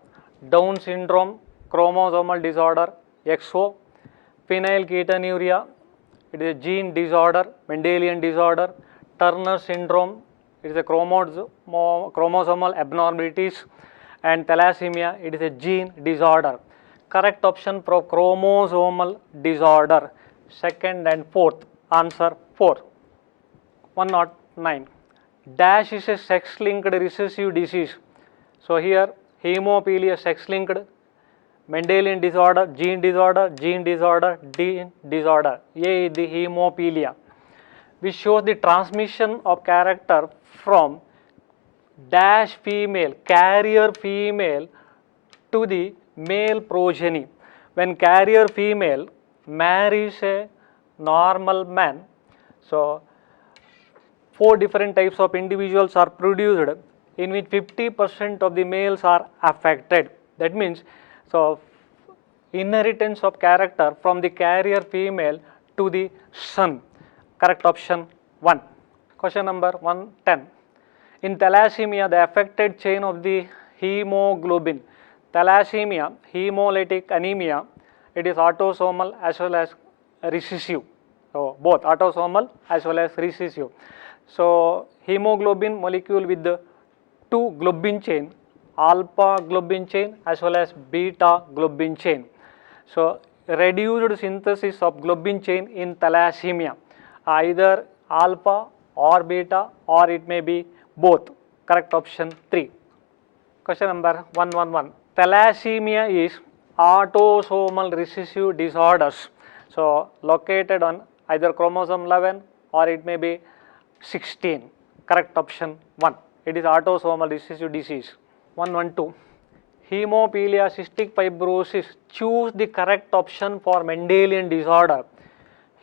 Down syndrome, chromosomal disorder, XO. Phenylketonuria, it is a gene disorder, Mendelian disorder. Turner syndrome, it is a chromosomal abnormalities. And thalassemia, it is a gene disorder. Correct option for chromosomal disorder, second and fourth. Answer 4. 109. Dash is a sex-linked recessive disease. So here hemophilia sex-linked, Mendelian disorder, gene disorder, gene disorder, gene disorder. A is the hemophilia, which shows the transmission of character from dash female, carrier female to the male progeny. When carrier female marries a normal man, so 4 different types of individuals are produced, in which 50% of the males are affected. That means, so inheritance of character from the carrier female to the son. Correct option 1. Question number 110. In thalassemia, the affected chain of the hemoglobin. Thalassemia, hemolytic anemia, it is autosomal as well as recessive. So both autosomal as well as recessive. So hemoglobin molecule with the 2 globin chain, alpha globin chain as well as beta globin chain. So reduced synthesis of globin chain in thalassemia, either alpha or beta, or it may be both. Correct option 3. Question number 111. Thalassemia is autosomal recessive disorders. So located on either chromosome 11 or it may be 16. Correct option 1. It is autosomal recessive disease. 112. hemophilia, cystic fibrosis. Choose the correct option for Mendelian disorder.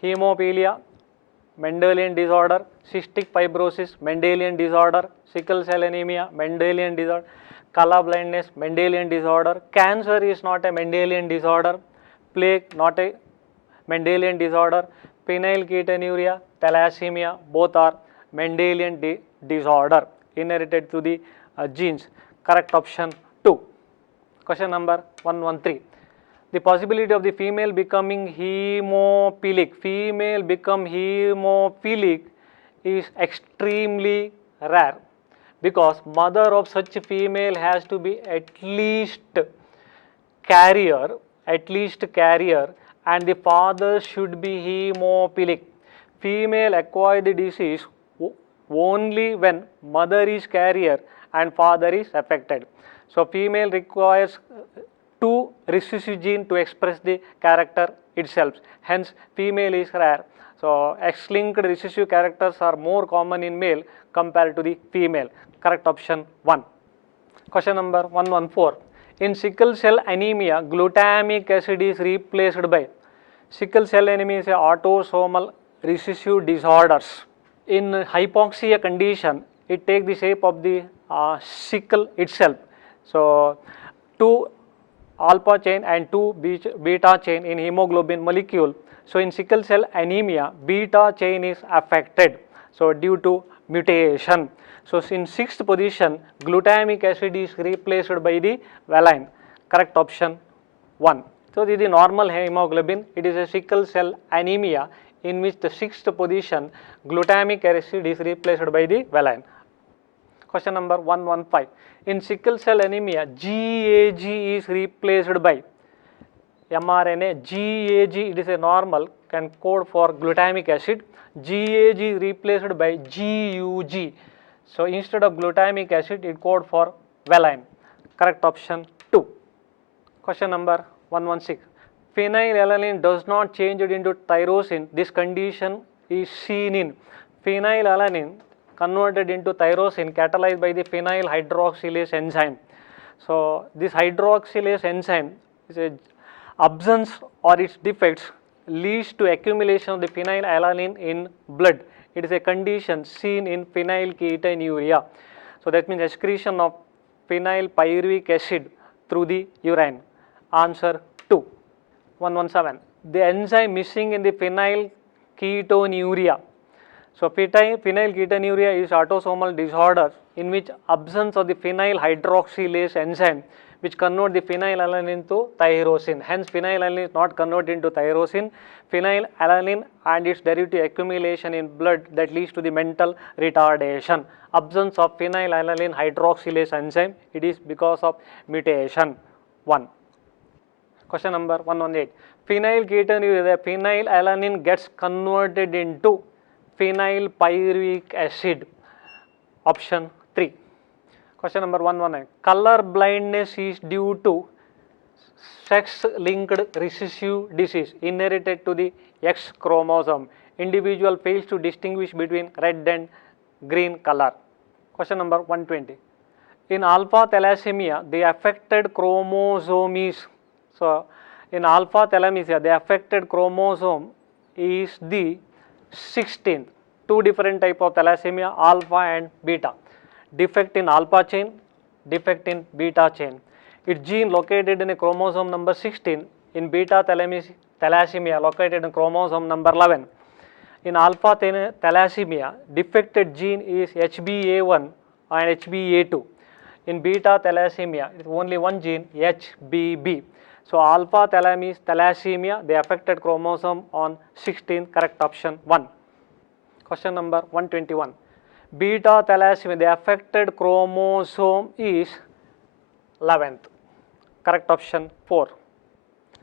Hemophilia, Mendelian disorder. Cystic fibrosis, Mendelian disorder. Sickle cell anemia, Mendelian disorder. Color blindness, Mendelian disorder. Cancer is not a Mendelian disorder. Plague, not a Mendelian disorder. Phenylketonuria, thalassemia, both are Mendelian disorder inherited to the genes. Correct option 2. Question number 113. The possibility of the female becoming hemophilic, is extremely rare, because mother of such female has to be at least carrier, and the father should be hemophilic. Female acquire the disease only when mother is carrier and father is affected. So female requires two recessive gene to express the character itself. Hence female is rare. So X-linked recessive characters are more common in male compared to the female. Correct option 1. Question number 114. In sickle cell anemia, glutamic acid is replaced by. Sickle cell anemia is a autosomal recessive disorders. In hypoxia condition, it takes the shape of the sickle itself. So 2 alpha chain and 2 beta chain in hemoglobin molecule. So in sickle cell anemia, beta chain is affected. So due to mutation. So in 6th position, glutamic acid is replaced by the valine. Correct option 1. So this is the normal hemoglobin. It is a sickle cell anemia in which the 6th position, glutamic acid is replaced by the valine. Question number 115. In sickle cell anemia, GAG is replaced by mRNA. GAG, it is a normal, can code for glutamic acid. GAG is replaced by GUG. So instead of glutamic acid, it code for valine. Correct option 2. Question number 116. Phenylalanine does not change it into tyrosine. This condition is seen in phenylalanine converted into tyrosine catalyzed by the phenyl hydroxylase enzyme. So this hydroxylase enzyme is a absence or its defects leads to accumulation of the phenylalanine in blood. It is a condition seen in phenylketonuria. So that means excretion of phenylpyruvic acid through the urine. Answer 2. 117. The enzyme missing in the phenylketonuria. So phenylketonuria is autosomal disorder in which absence of the phenyl hydroxylase enzyme which convert the phenylalanine to tyrosine. Hence phenylalanine is not converted into tyrosine. Phenylalanine and its derivative accumulation in blood that leads to the mental retardation. Absence of phenylalanine hydroxylase enzyme, it is because of mutation. 1. Question number 118. Phenylketonuria, the phenylalanine gets converted into phenylpyruvic acid. Option 3. Question number 119. Color blindness is due to sex-linked recessive disease inherited to the X chromosome. Individual fails to distinguish between red and green color. Question number 120. In alpha thalassemia, the affected chromosome is, so in alpha thalassemia, the affected chromosome is the 16th. Two different type of thalassemia, alpha and beta. Defect in alpha chain, defect in beta chain. Its gene located in a chromosome number 16, in beta thalassemia located in chromosome number 11. In alpha thalassemia, defected gene is HBA1 and HBA2. In beta thalassemia, it is only one gene, HBB. So alpha thalassemia, the affected chromosome on 16, correct option 1. Question number 121. Beta thalassemia, the affected chromosome is 11th. Correct option 4.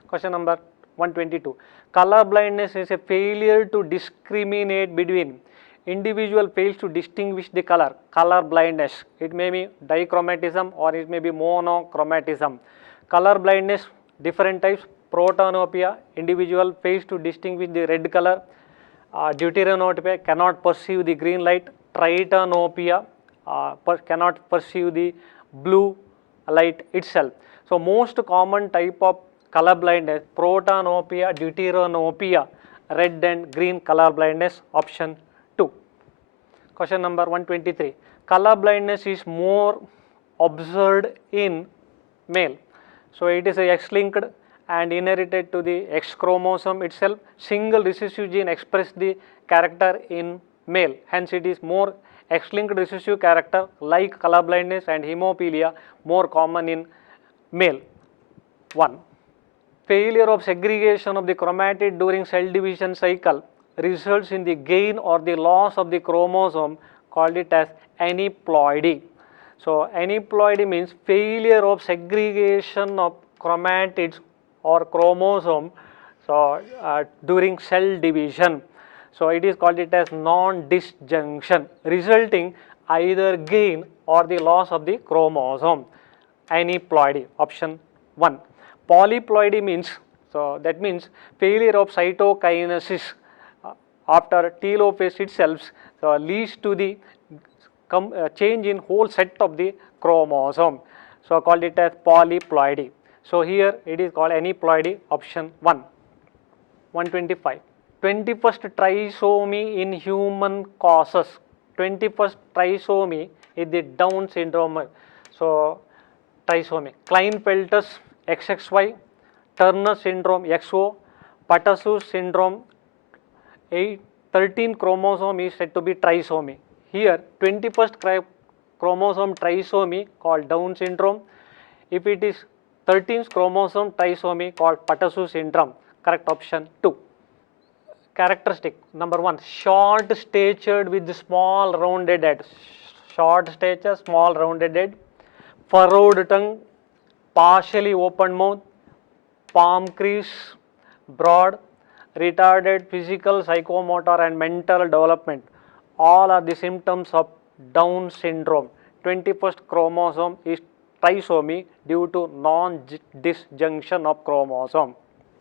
Question number 122. Color blindness is a failure to discriminate between. Individual fails to distinguish the color. Color blindness. It may be dichromatism or it may be monochromatism. Color blindness, different types. Protanopia, individual fails to distinguish the red color. Deuteranopia, cannot perceive the green light. Tritanopia, cannot perceive the blue light itself. So most common type of color blindness, protanopia, deuteranopia, red and green color blindness, option 2. Question number 123. Color blindness is more observed in male. So it is a X-linked and inherited to the X chromosome itself. Single recessive gene express the character in male. Hence it is more X-linked recessive character like color blindness and hemophilia more common in male. 1. Failure of segregation of the chromatid during cell division cycle results in the gain or the loss of the chromosome, called it as aneuploidy. So aneuploidy means failure of segregation of chromatids or chromosome during cell division. So it is called it as non-disjunction, resulting either gain or the loss of the chromosome. Aneuploidy, option 1. Polyploidy means, so that means failure of cytokinesis after telophase itself leads to the change in whole set of the chromosome. So called it as polyploidy. So here it is called aneuploidy, option 1. 125. 21st trisomy in human causes. 21st trisomy is the Down syndrome. So trisomy. Klinefelter's XXY, Turner syndrome XO, Patterson syndrome 13 chromosome is said to be trisomy. Here 21st chromosome trisomy called Down syndrome. If it is 13th chromosome trisomy called Patterson syndrome. Correct option 2. Characteristic number 1, short statured with small rounded head. Short stature, small rounded head, furrowed tongue, partially open mouth, palm crease, broad, retarded physical, psychomotor and mental development. All are the symptoms of Down syndrome. 21st chromosome is trisomy due to non-disjunction of chromosome.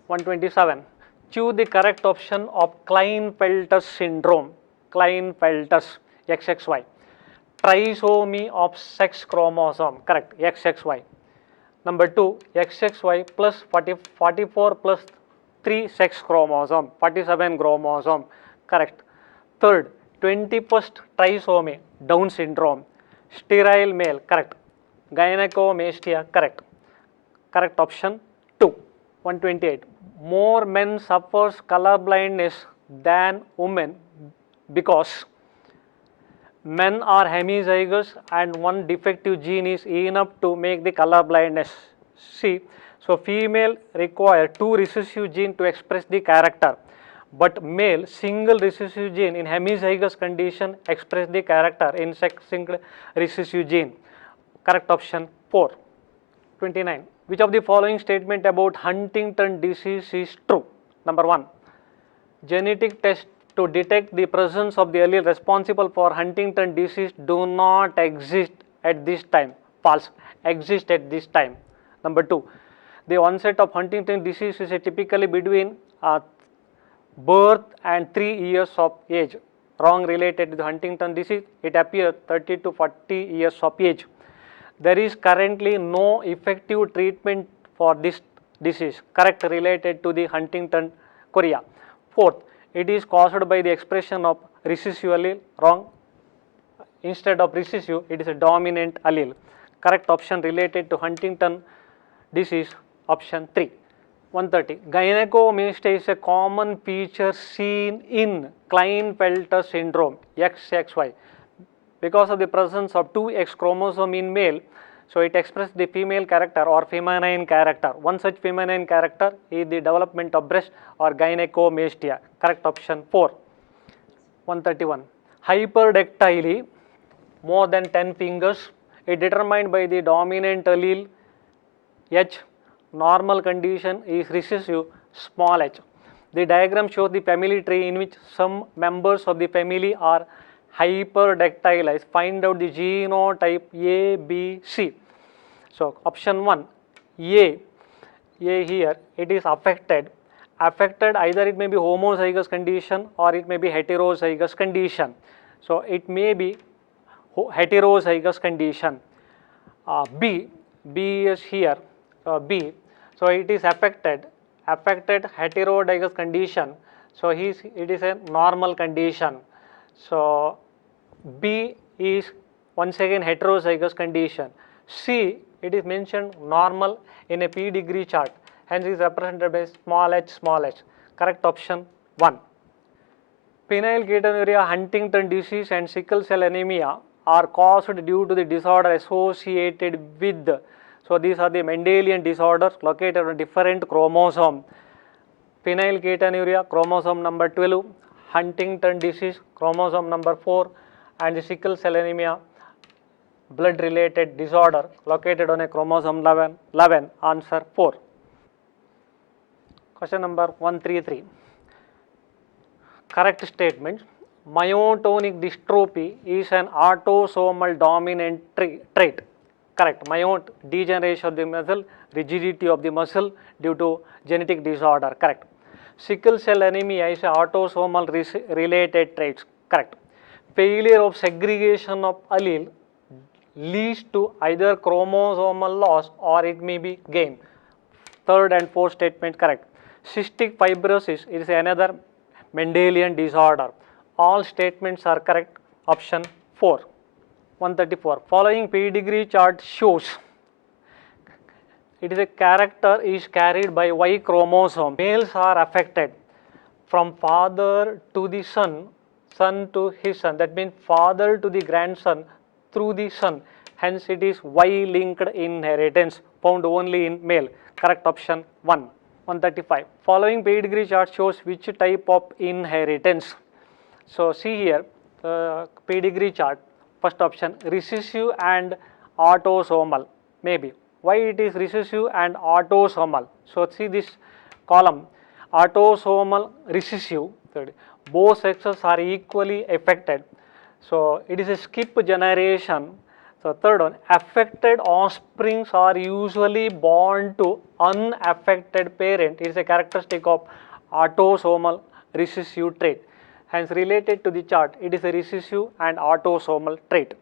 127. Choose the correct option of Klinefelter syndrome. Klinefelter's XXY. Trisomy of sex chromosome. Correct. XXY. Number 2, XXY plus 44 plus 3 sex chromosome. 47 chromosome. Correct. Third, 21st trisomy. Down syndrome. Sterile male. Correct. Gynecomastia. Correct. Correct option 2. 128. More men suffers color blindness than women because men are hemizygous and one defective gene is enough to make the color blindness. See, so female require 2 recessive gene to express the character, but male single recessive gene in hemizygous condition express the character in single recessive gene. Correct option 4. 29. Which of the following statement about Huntington disease is true? Number 1. Genetic tests to detect the presence of the allele responsible for Huntington disease do not exist at this time. False. Exist at this time. Number 2. The onset of Huntington disease is typically between birth and 3 years of age. Wrong, related to the Huntington disease. It appears 30 to 40 years of age. There is currently no effective treatment for this disease. Correct, related to the Huntington chorea. Fourth, it is caused by the expression of recessive allele. Wrong. Instead of recessive, it is a dominant allele. Correct option related to Huntington disease, option 3. 130. Gynecomastia is a common feature seen in Klinefelter syndrome, XXY. Because of the presence of 2 X chromosome in male, so it expresses the female character or feminine character. One such feminine character is the development of breast or gynecomastia. Correct option 4. 131. Hyperdactyly, more than 10 fingers, is determined by the dominant allele H. Normal condition is recessive, small h. The diagram shows the family tree in which some members of the family are hyperdactylized. Find out the genotype A, B, C. So option 1, A here, it is affected. Affected, either it may be homozygous condition or it may be heterozygous condition. So it may be heterozygous condition. B is here, B. So it is affected heterodygous condition. So it is a normal condition. So B is once again heterozygous condition. C, it is mentioned normal in a P degree chart, hence is represented by small h. Correct option 1. Phenylketonuria, Huntington disease and sickle cell anemia are caused due to the disorder associated with. So these are the Mendelian disorders located on different chromosome. Phenylketonuria, chromosome number 12, Huntington disease, chromosome number 4, and the sickle cell anemia, blood related disorder located on a chromosome 11, answer 4. Question number 133. Correct statement. Myotonic dystrophy is an autosomal dominant trait. Correct. Degeneration of the muscle, rigidity of the muscle due to genetic disorder. Correct. Sickle cell anemia is an autosomal related traits. Correct. Failure of segregation of allele leads to either chromosomal loss or it may be gain. Third and fourth statement correct. Cystic fibrosis is another Mendelian disorder. All statements are correct. Option 4. 134. Following pedigree chart shows it is a character is carried by Y chromosome. Males are affected from father to the son, son to his son. That means father to the grandson through the son. Hence it is Y-linked inheritance found only in male. Correct option 1. 135. Following pedigree chart shows which type of inheritance. So see here pedigree chart. First option recessive and autosomal. Maybe why it is recessive and autosomal. So see this column autosomal recessive. Both sexes are equally affected. So it is a skip generation. So third one, affected offsprings are usually born to unaffected parent. It is a characteristic of autosomal recessive trait. Hence related to the chart, it is a recessive and autosomal trait.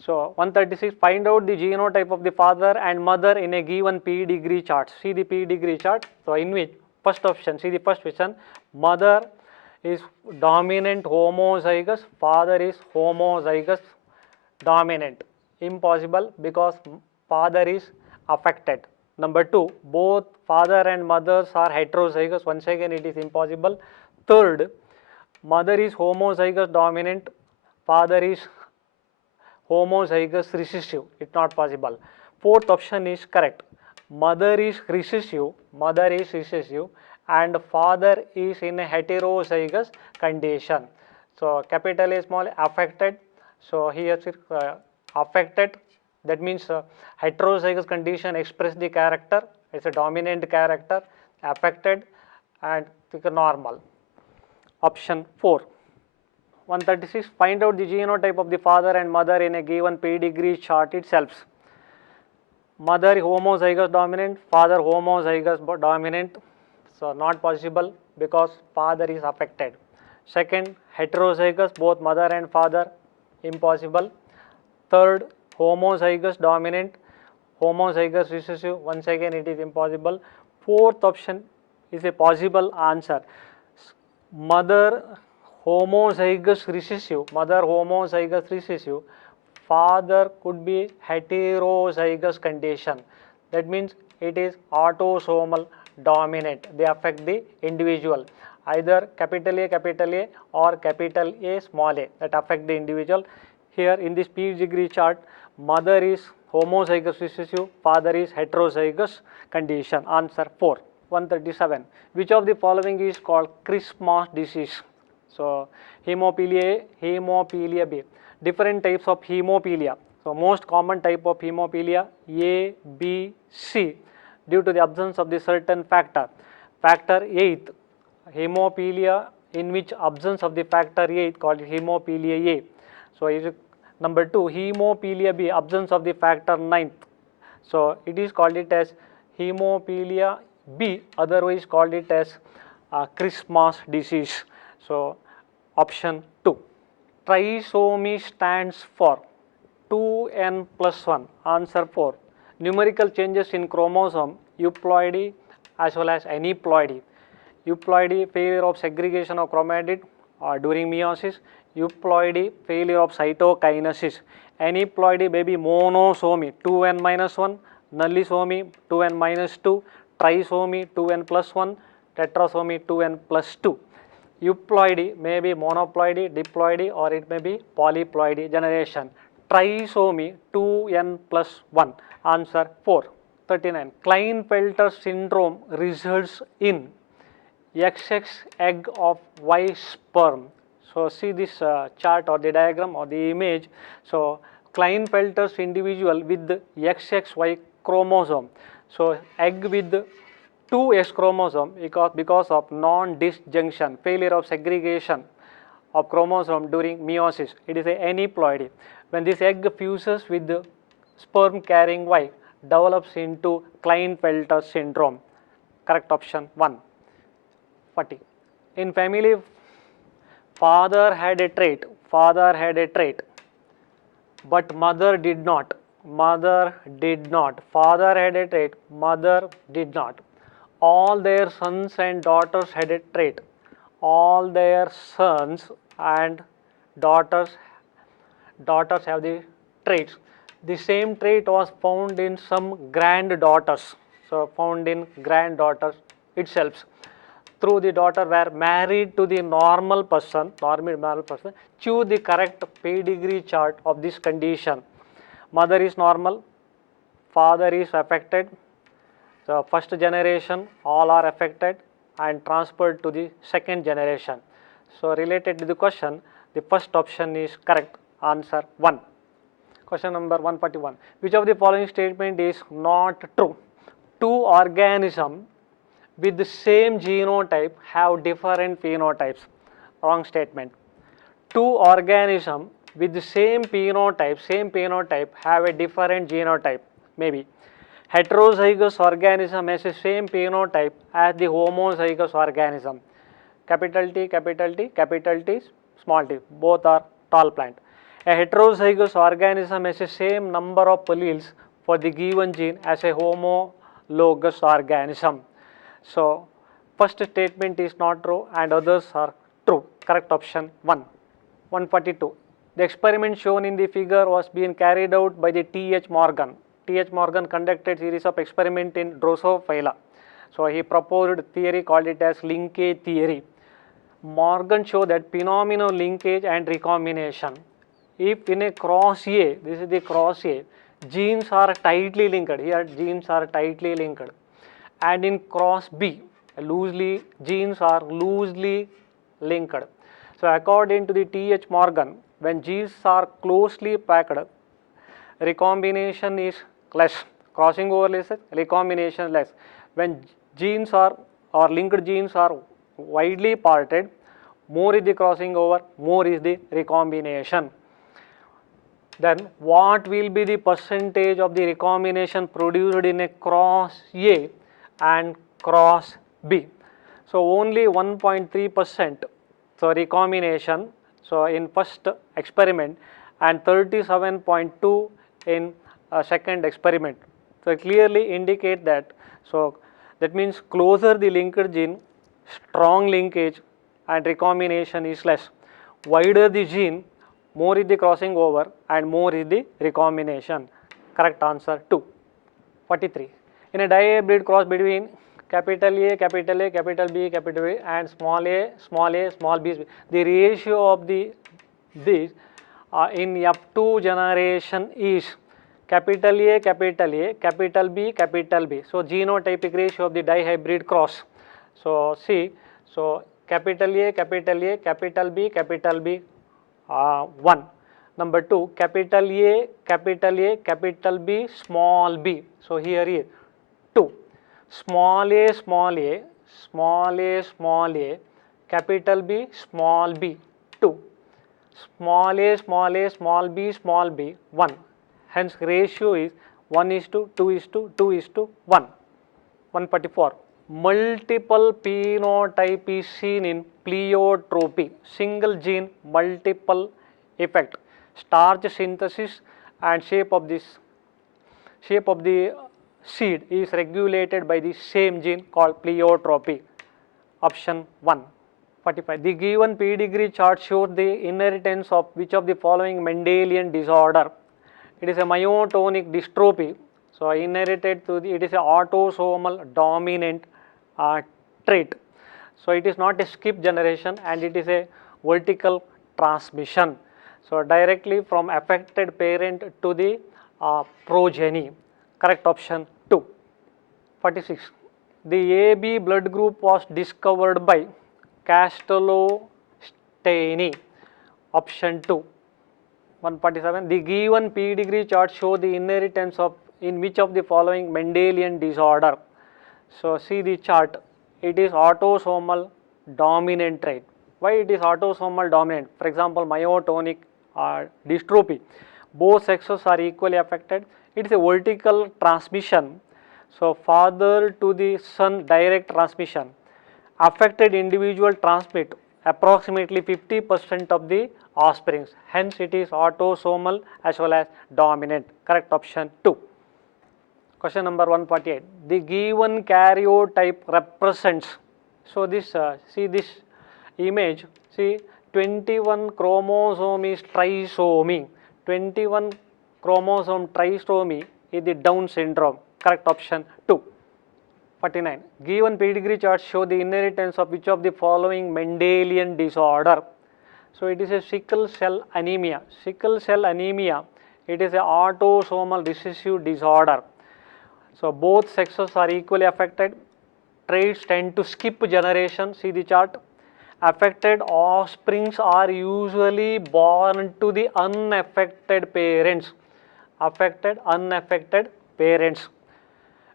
So 136, find out the genotype of the father and mother in a given pedigree chart. See the pedigree chart. So in which first option, see the first question, mother is dominant homozygous, father is homozygous dominant. Impossible because father is affected. Number 2, both father and mothers are heterozygous. Once again it is impossible. Third, mother is homozygous dominant, father is homozygous recessive. It's not possible. Fourth option is correct. Mother is recessive, and father is in a heterozygous condition. So capital A small affected. So here affected, that means heterozygous condition express the character, it's a dominant character, affected and normal. Option 4. 136, find out the genotype of the father and mother in a given pedigree chart itself. Mother homozygous dominant, father homozygous dominant. So not possible because father is affected. Second, heterozygous, both mother and father, impossible. Third, homozygous dominant, homozygous recessive, once again it is impossible. Fourth option is a possible answer. Mother homozygous recessive, father could be heterozygous condition. That means it is autosomal dominant. They affect the individual. Either capital A or capital A small a that affect the individual. Here in this pedigree chart, mother is homozygous recessive, father is heterozygous condition. Answer 4. 137. Which of the following is called Christmas disease? So hemophilia A, hemophilia B. Different types of hemophilia. So most common type of hemophilia A, B, C due to the absence of the certain factor. Factor 8, hemophilia in which absence of the factor 8 called hemophilia A. So is number 2, hemophilia B, absence of the factor 9th. So it is called it as hemophilia B, otherwise called it as Christmas disease. So option 2. Trisomy stands for 2n plus 1. Answer 4. Numerical changes in chromosome euploidy as well as aneuploidy. Euploidy, failure of segregation of chromatid during meiosis. Euploidy, failure of cytokinesis. Aneuploidy may be monosomy 2n minus 1, nullisomy 2n minus 2, trisomy 2n plus 1, tetrasomy 2n plus 2. Euploidy may be monoploidy, diploidy, or it may be polyploidy generation. Trisomy 2n plus 1. Answer 4. 39. Klinefelter syndrome results in XX egg of Y sperm. So see this chart or the diagram or the image. So Klinefelter's individual with the XXY chromosome. So egg with two X chromosome because of non-disjunction, failure of segregation of chromosome during meiosis. It is a aneuploidy. When this egg fuses with the sperm carrying Y, develops into Klinefelter syndrome. Correct option 1. 40. In family, father had a trait, but mother did not. Father had a trait, mother did not. All their sons and daughters had a trait. All their sons and daughters have the traits. The same trait was found in some granddaughters. So found in granddaughters itself. Through the daughter were married to the normal person, choose the correct pedigree chart of this condition. Mother is normal, father is affected, the first generation all are affected and transferred to the second generation. So related to the question, the first option is correct, answer 1. Question number 141. Which of the following statement is not true? Two organisms with the same genotype have different phenotypes. Wrong statement. Two organisms with the same phenotype have a different genotype. Maybe heterozygous organism has the same phenotype as the homozygous organism. Capital T, small t, both are tall plant. A heterozygous organism has the same number of alleles for the given gene as a homologous organism. So first statement is not true and others are true. Correct option 1. 142. The experiment shown in the figure was being carried out by the T.H. Morgan. T.H. Morgan conducted series of experiment in Drosophila. So he proposed theory called it as linkage theory. Morgan showed that phenomenon of linkage and recombination. If in a cross A, this is the cross A, genes are tightly linked, here genes are tightly linked, and in cross B, genes are loosely linked. So according to the T.H. Morgan, when genes are closely packed, recombination is less, crossing over less, recombination less. When genes are or linked genes are widely parted, more is the crossing over, more is the recombination. Then what will be the percentage of the recombination produced in a cross A and cross B? So only 1.3%. So recombination, so in first experiment, and 37.2 in second experiment. So clearly indicate that, so that means closer the linked gene, strong linkage and recombination is less. Wider the gene, more is the crossing over and more is the recombination. Correct answer 2. 43. In a dihybrid cross between capital A, capital B and small a, small b, the ratio of these in F2 generation is capital A, capital B. So genotypic ratio of the dihybrid cross. So see, so capital A, capital B, 1. Number 2, capital A, capital B, small b. So here is 2. Small a, capital B, small b, 2. Small a, small b, 1. Hence ratio is 1:2:2:1. 144. Multiple phenotype is seen in pleiotropy, single gene multiple effect, starch synthesis and shape of this shape of the seed is regulated by the same gene called pleiotropy. Option 1. 45. The given pedigree chart shows the inheritance of which of the following Mendelian disorder? It is a myotonic dystrophy. So inherited to the, it is a autosomal dominant trait. So it is not a skip generation and it is a vertical transmission. So directly from affected parent to the progeny. Correct option 2. 46. The AB blood group was discovered by Castello Staini. Option 2. 147. The given pedigree chart show the inheritance of in which of the following Mendelian disorder? So see the chart. It is autosomal dominant trait. Why it is autosomal dominant? For example, myotonic dystrophy. Both sexes are equally affected. It is a vertical transmission. So father to the son direct transmission. Affected individual transmit approximately 50% of the offsprings. Hence it is autosomal as well as dominant. Correct option 2. Question number 148. The given karyotype represents. So this see this image. See 21 chromosome is trisomy. 21 chromosome trisomy is the Down syndrome. Correct option 2. 49. Given pedigree charts show the inheritance of which of the following Mendelian disorder? So it is a sickle cell anemia. Sickle cell anemia, it is a autosomal recessive disorder. So both sexes are equally affected. Traits tend to skip generation. See the chart. Affected offsprings are usually born to the unaffected parents. Affected, unaffected parents.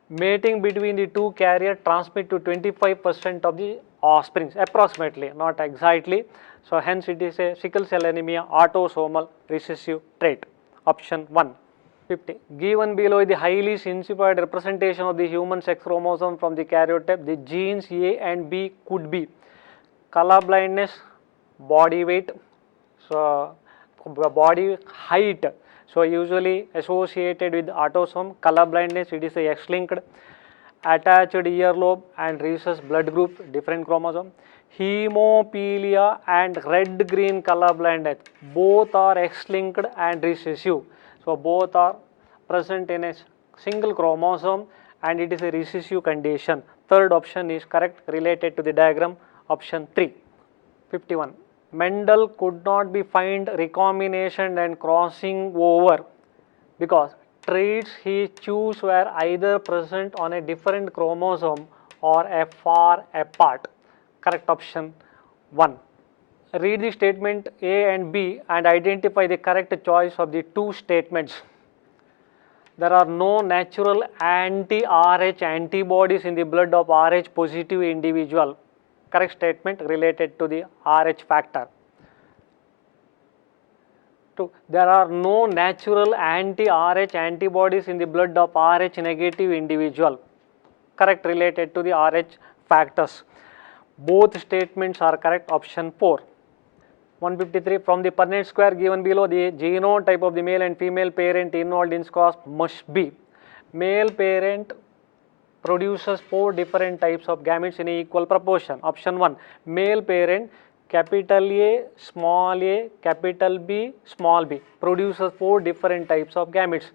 Mating between the two carrier transmit to 25% of the offsprings, approximately, not exactly. So hence it is a sickle cell anemia autosomal recessive trait. Option 1. 50. Given below the highly simplified representation of the human sex chromosome from the karyotype, the genes A and B could be color blindness, body weight, so body height. So usually associated with autosome, color blindness, it is a X-linked, attached earlobe and rhesus blood group, different chromosome. Hemophilia and red-green color blindness, both are X-linked and recessive. So both are present in a single chromosome and it is a recessive condition. Third option is correct related to the diagram. Option 3. 51. Mendel could not be find recombination and crossing over because traits he chose were either present on a different chromosome or far apart. Correct option 1. Read the statement A and B and identify the correct choice of the two statements. There are no natural anti-Rh antibodies in the blood of Rh positive individual. Correct statement related to the Rh factor. 2. There are no natural anti-Rh antibodies in the blood of Rh negative individual. Correct related to the Rh factors. Both statements are correct. Option 4. 153. From the Punnett square given below, the genotype of the male and female parent involved in squash must be. Male parent produces 4 different types of gametes in equal proportion. Option 1. Male parent capital A, capital B, small b produces 4 different types of gametes.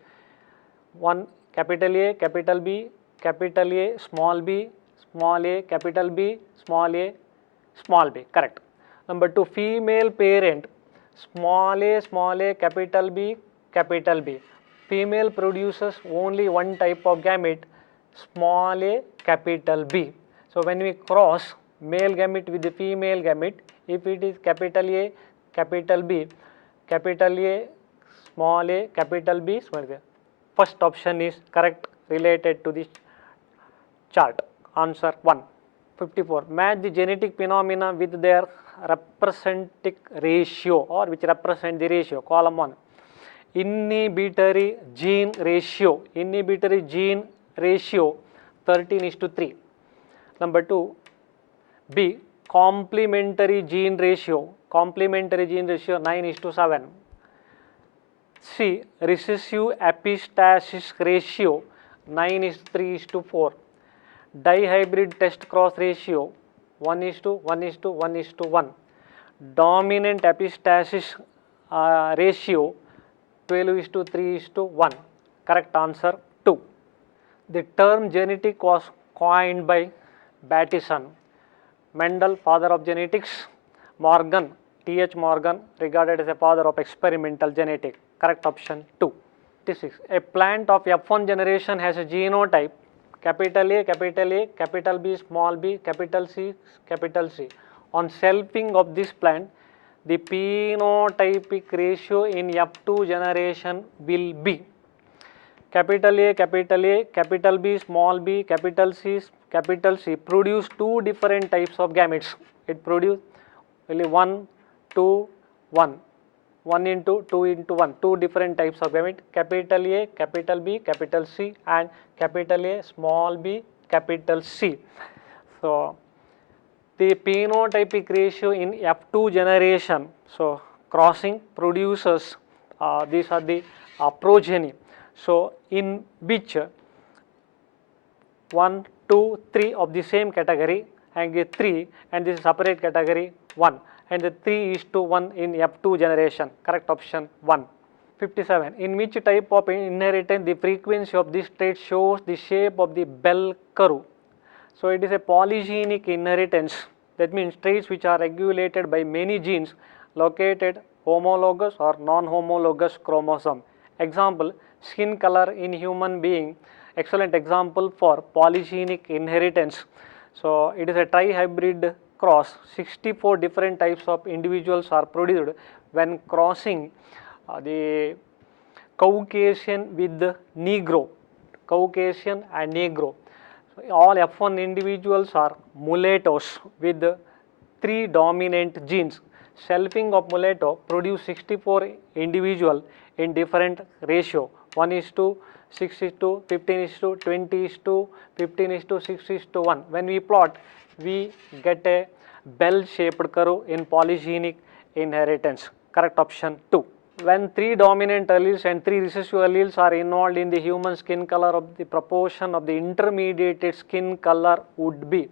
1. Capital A, capital B, capital A, small b, small a, capital B, small a, small b. Correct. Number 2. Female parent small a, capital B, capital B. Female produces only one type of gamete, small a, capital B. So when we cross male gamete with the female gamete, if it is capital A, capital B, capital A, small a, capital B, small b. First option is correct related to this chart. Answer 1. 54. Match the genetic phenomena with their representing ratio or which represent the ratio. Column 1. Inhibitory gene ratio. Inhibitory gene ratio 13:3. Number 2. B. Complementary gene ratio. Complementary gene ratio 9:7. C. Recessive epistasis ratio 9:3:4. Dihybrid test cross ratio 1:1:1:1. Dominant epistasis ratio 12:3:1. Correct answer 2. The term genetic was coined by Bateson. Mendel, father of genetics. Morgan, T.H. Morgan, regarded as a father of experimental genetics. Correct option 2. 56. A plant of F1 generation has a genotype capital A, capital B, small b, capital C, capital C. On selfing of this plant, the phenotypic ratio in F2 generation will be capital A, capital B, small b, capital C produce two different types of gametes. It produce only 1, 2, 1. 1 into 2 into 1, two different types of gamete, capital A, capital B, capital C, and capital A, small b, capital C. So, the phenotypic ratio in F2 generation, so crossing produces, these are the progeny. So, in which 1, 2, 3 of the same category and get 3, and this is separate category 1, and the 3:1 in F2 generation. Correct option 1. 57. In which type of inheritance the frequency of this trait shows the shape of the bell curve? So, it is a polygenic inheritance. That means traits which are regulated by many genes located homologous or non-homologous chromosome. Example, skin color in human being, excellent example for polygenic inheritance. So, it is a trihybrid cross. 64 different types of individuals are produced when crossing the Caucasian with the Negro, Caucasian and Negro. So, all F1 individuals are mulattoes with 3 dominant genes. Selfing of mulatto produce 64 individual in different ratio, 1:6:2, 15:20:20, 15:6:1. When we plot, we get a bell-shaped curve in polygenic inheritance. Correct option 2. When 3 dominant alleles and 3 recessive alleles are involved in the human skin color, of the proportion of the intermediated skin color would be.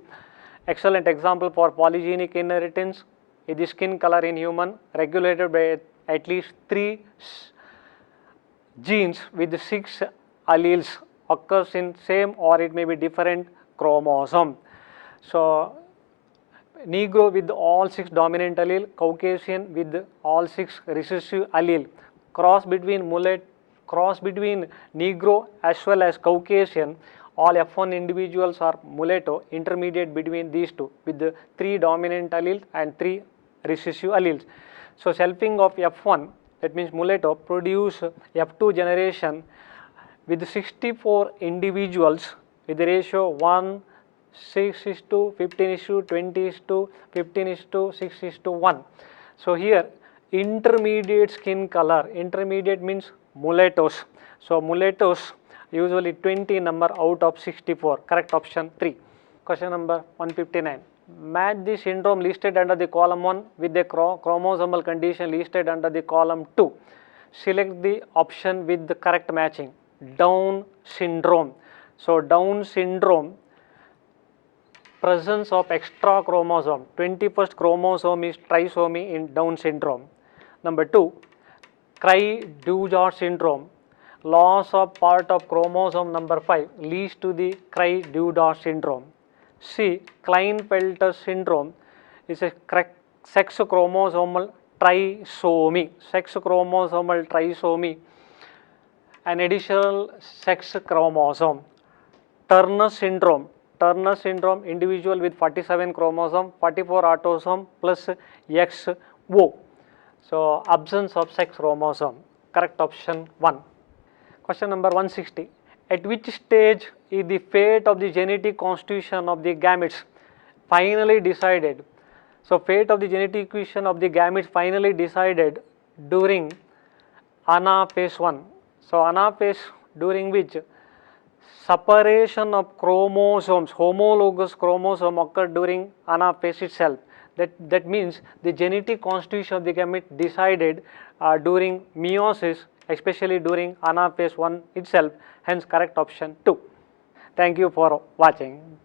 Excellent example for polygenic inheritance is the skin color in human regulated by at least 3 genes with 6 alleles occurs in same or it may be different chromosome. So, Negro with all 6 dominant allele, Caucasian with all 6 recessive allele. Cross between Negro as well as Caucasian, all F1 individuals are mulatto, intermediate between these two with the 3 dominant alleles and 3 recessive alleles. So, selfing of F1, that means mulatto, produce F2 generation with 64 individuals with the ratio 1:6:2, 15:20:2, 15:6:1. So, here intermediate skin color, intermediate means mulattoes. So, mulattoes usually 20 number out of 64. Correct option 3. Question number 159. Match the syndrome listed under the column 1 with the chromosomal condition listed under the column 2. Select the option with the correct matching. Down syndrome. So, Down syndrome, presence of extra chromosome, 21st chromosome is trisomy in Down syndrome. Number 2, Cry-Dujart syndrome, loss of part of chromosome number 5 leads to the Cry-Dujart syndrome. C, Klinefelter syndrome is a sex chromosomal trisomy, an additional sex chromosome. Turner syndrome, individual with 47 chromosome, 44 autosome plus XO. So, absence of sex chromosome. Correct option 1. Question number 160. At which stage is the fate of the genetic constitution of the gametes finally decided? So, fate of the genetic constitution of the gametes finally decided during anaphase 1. So, anaphase, during which separation of chromosomes, homologous chromosome occurred during anaphase itself. That means the genetic constitution of the gamete decided during meiosis especially during anaphase 1 itself, hence correct option 2. Thank you for watching.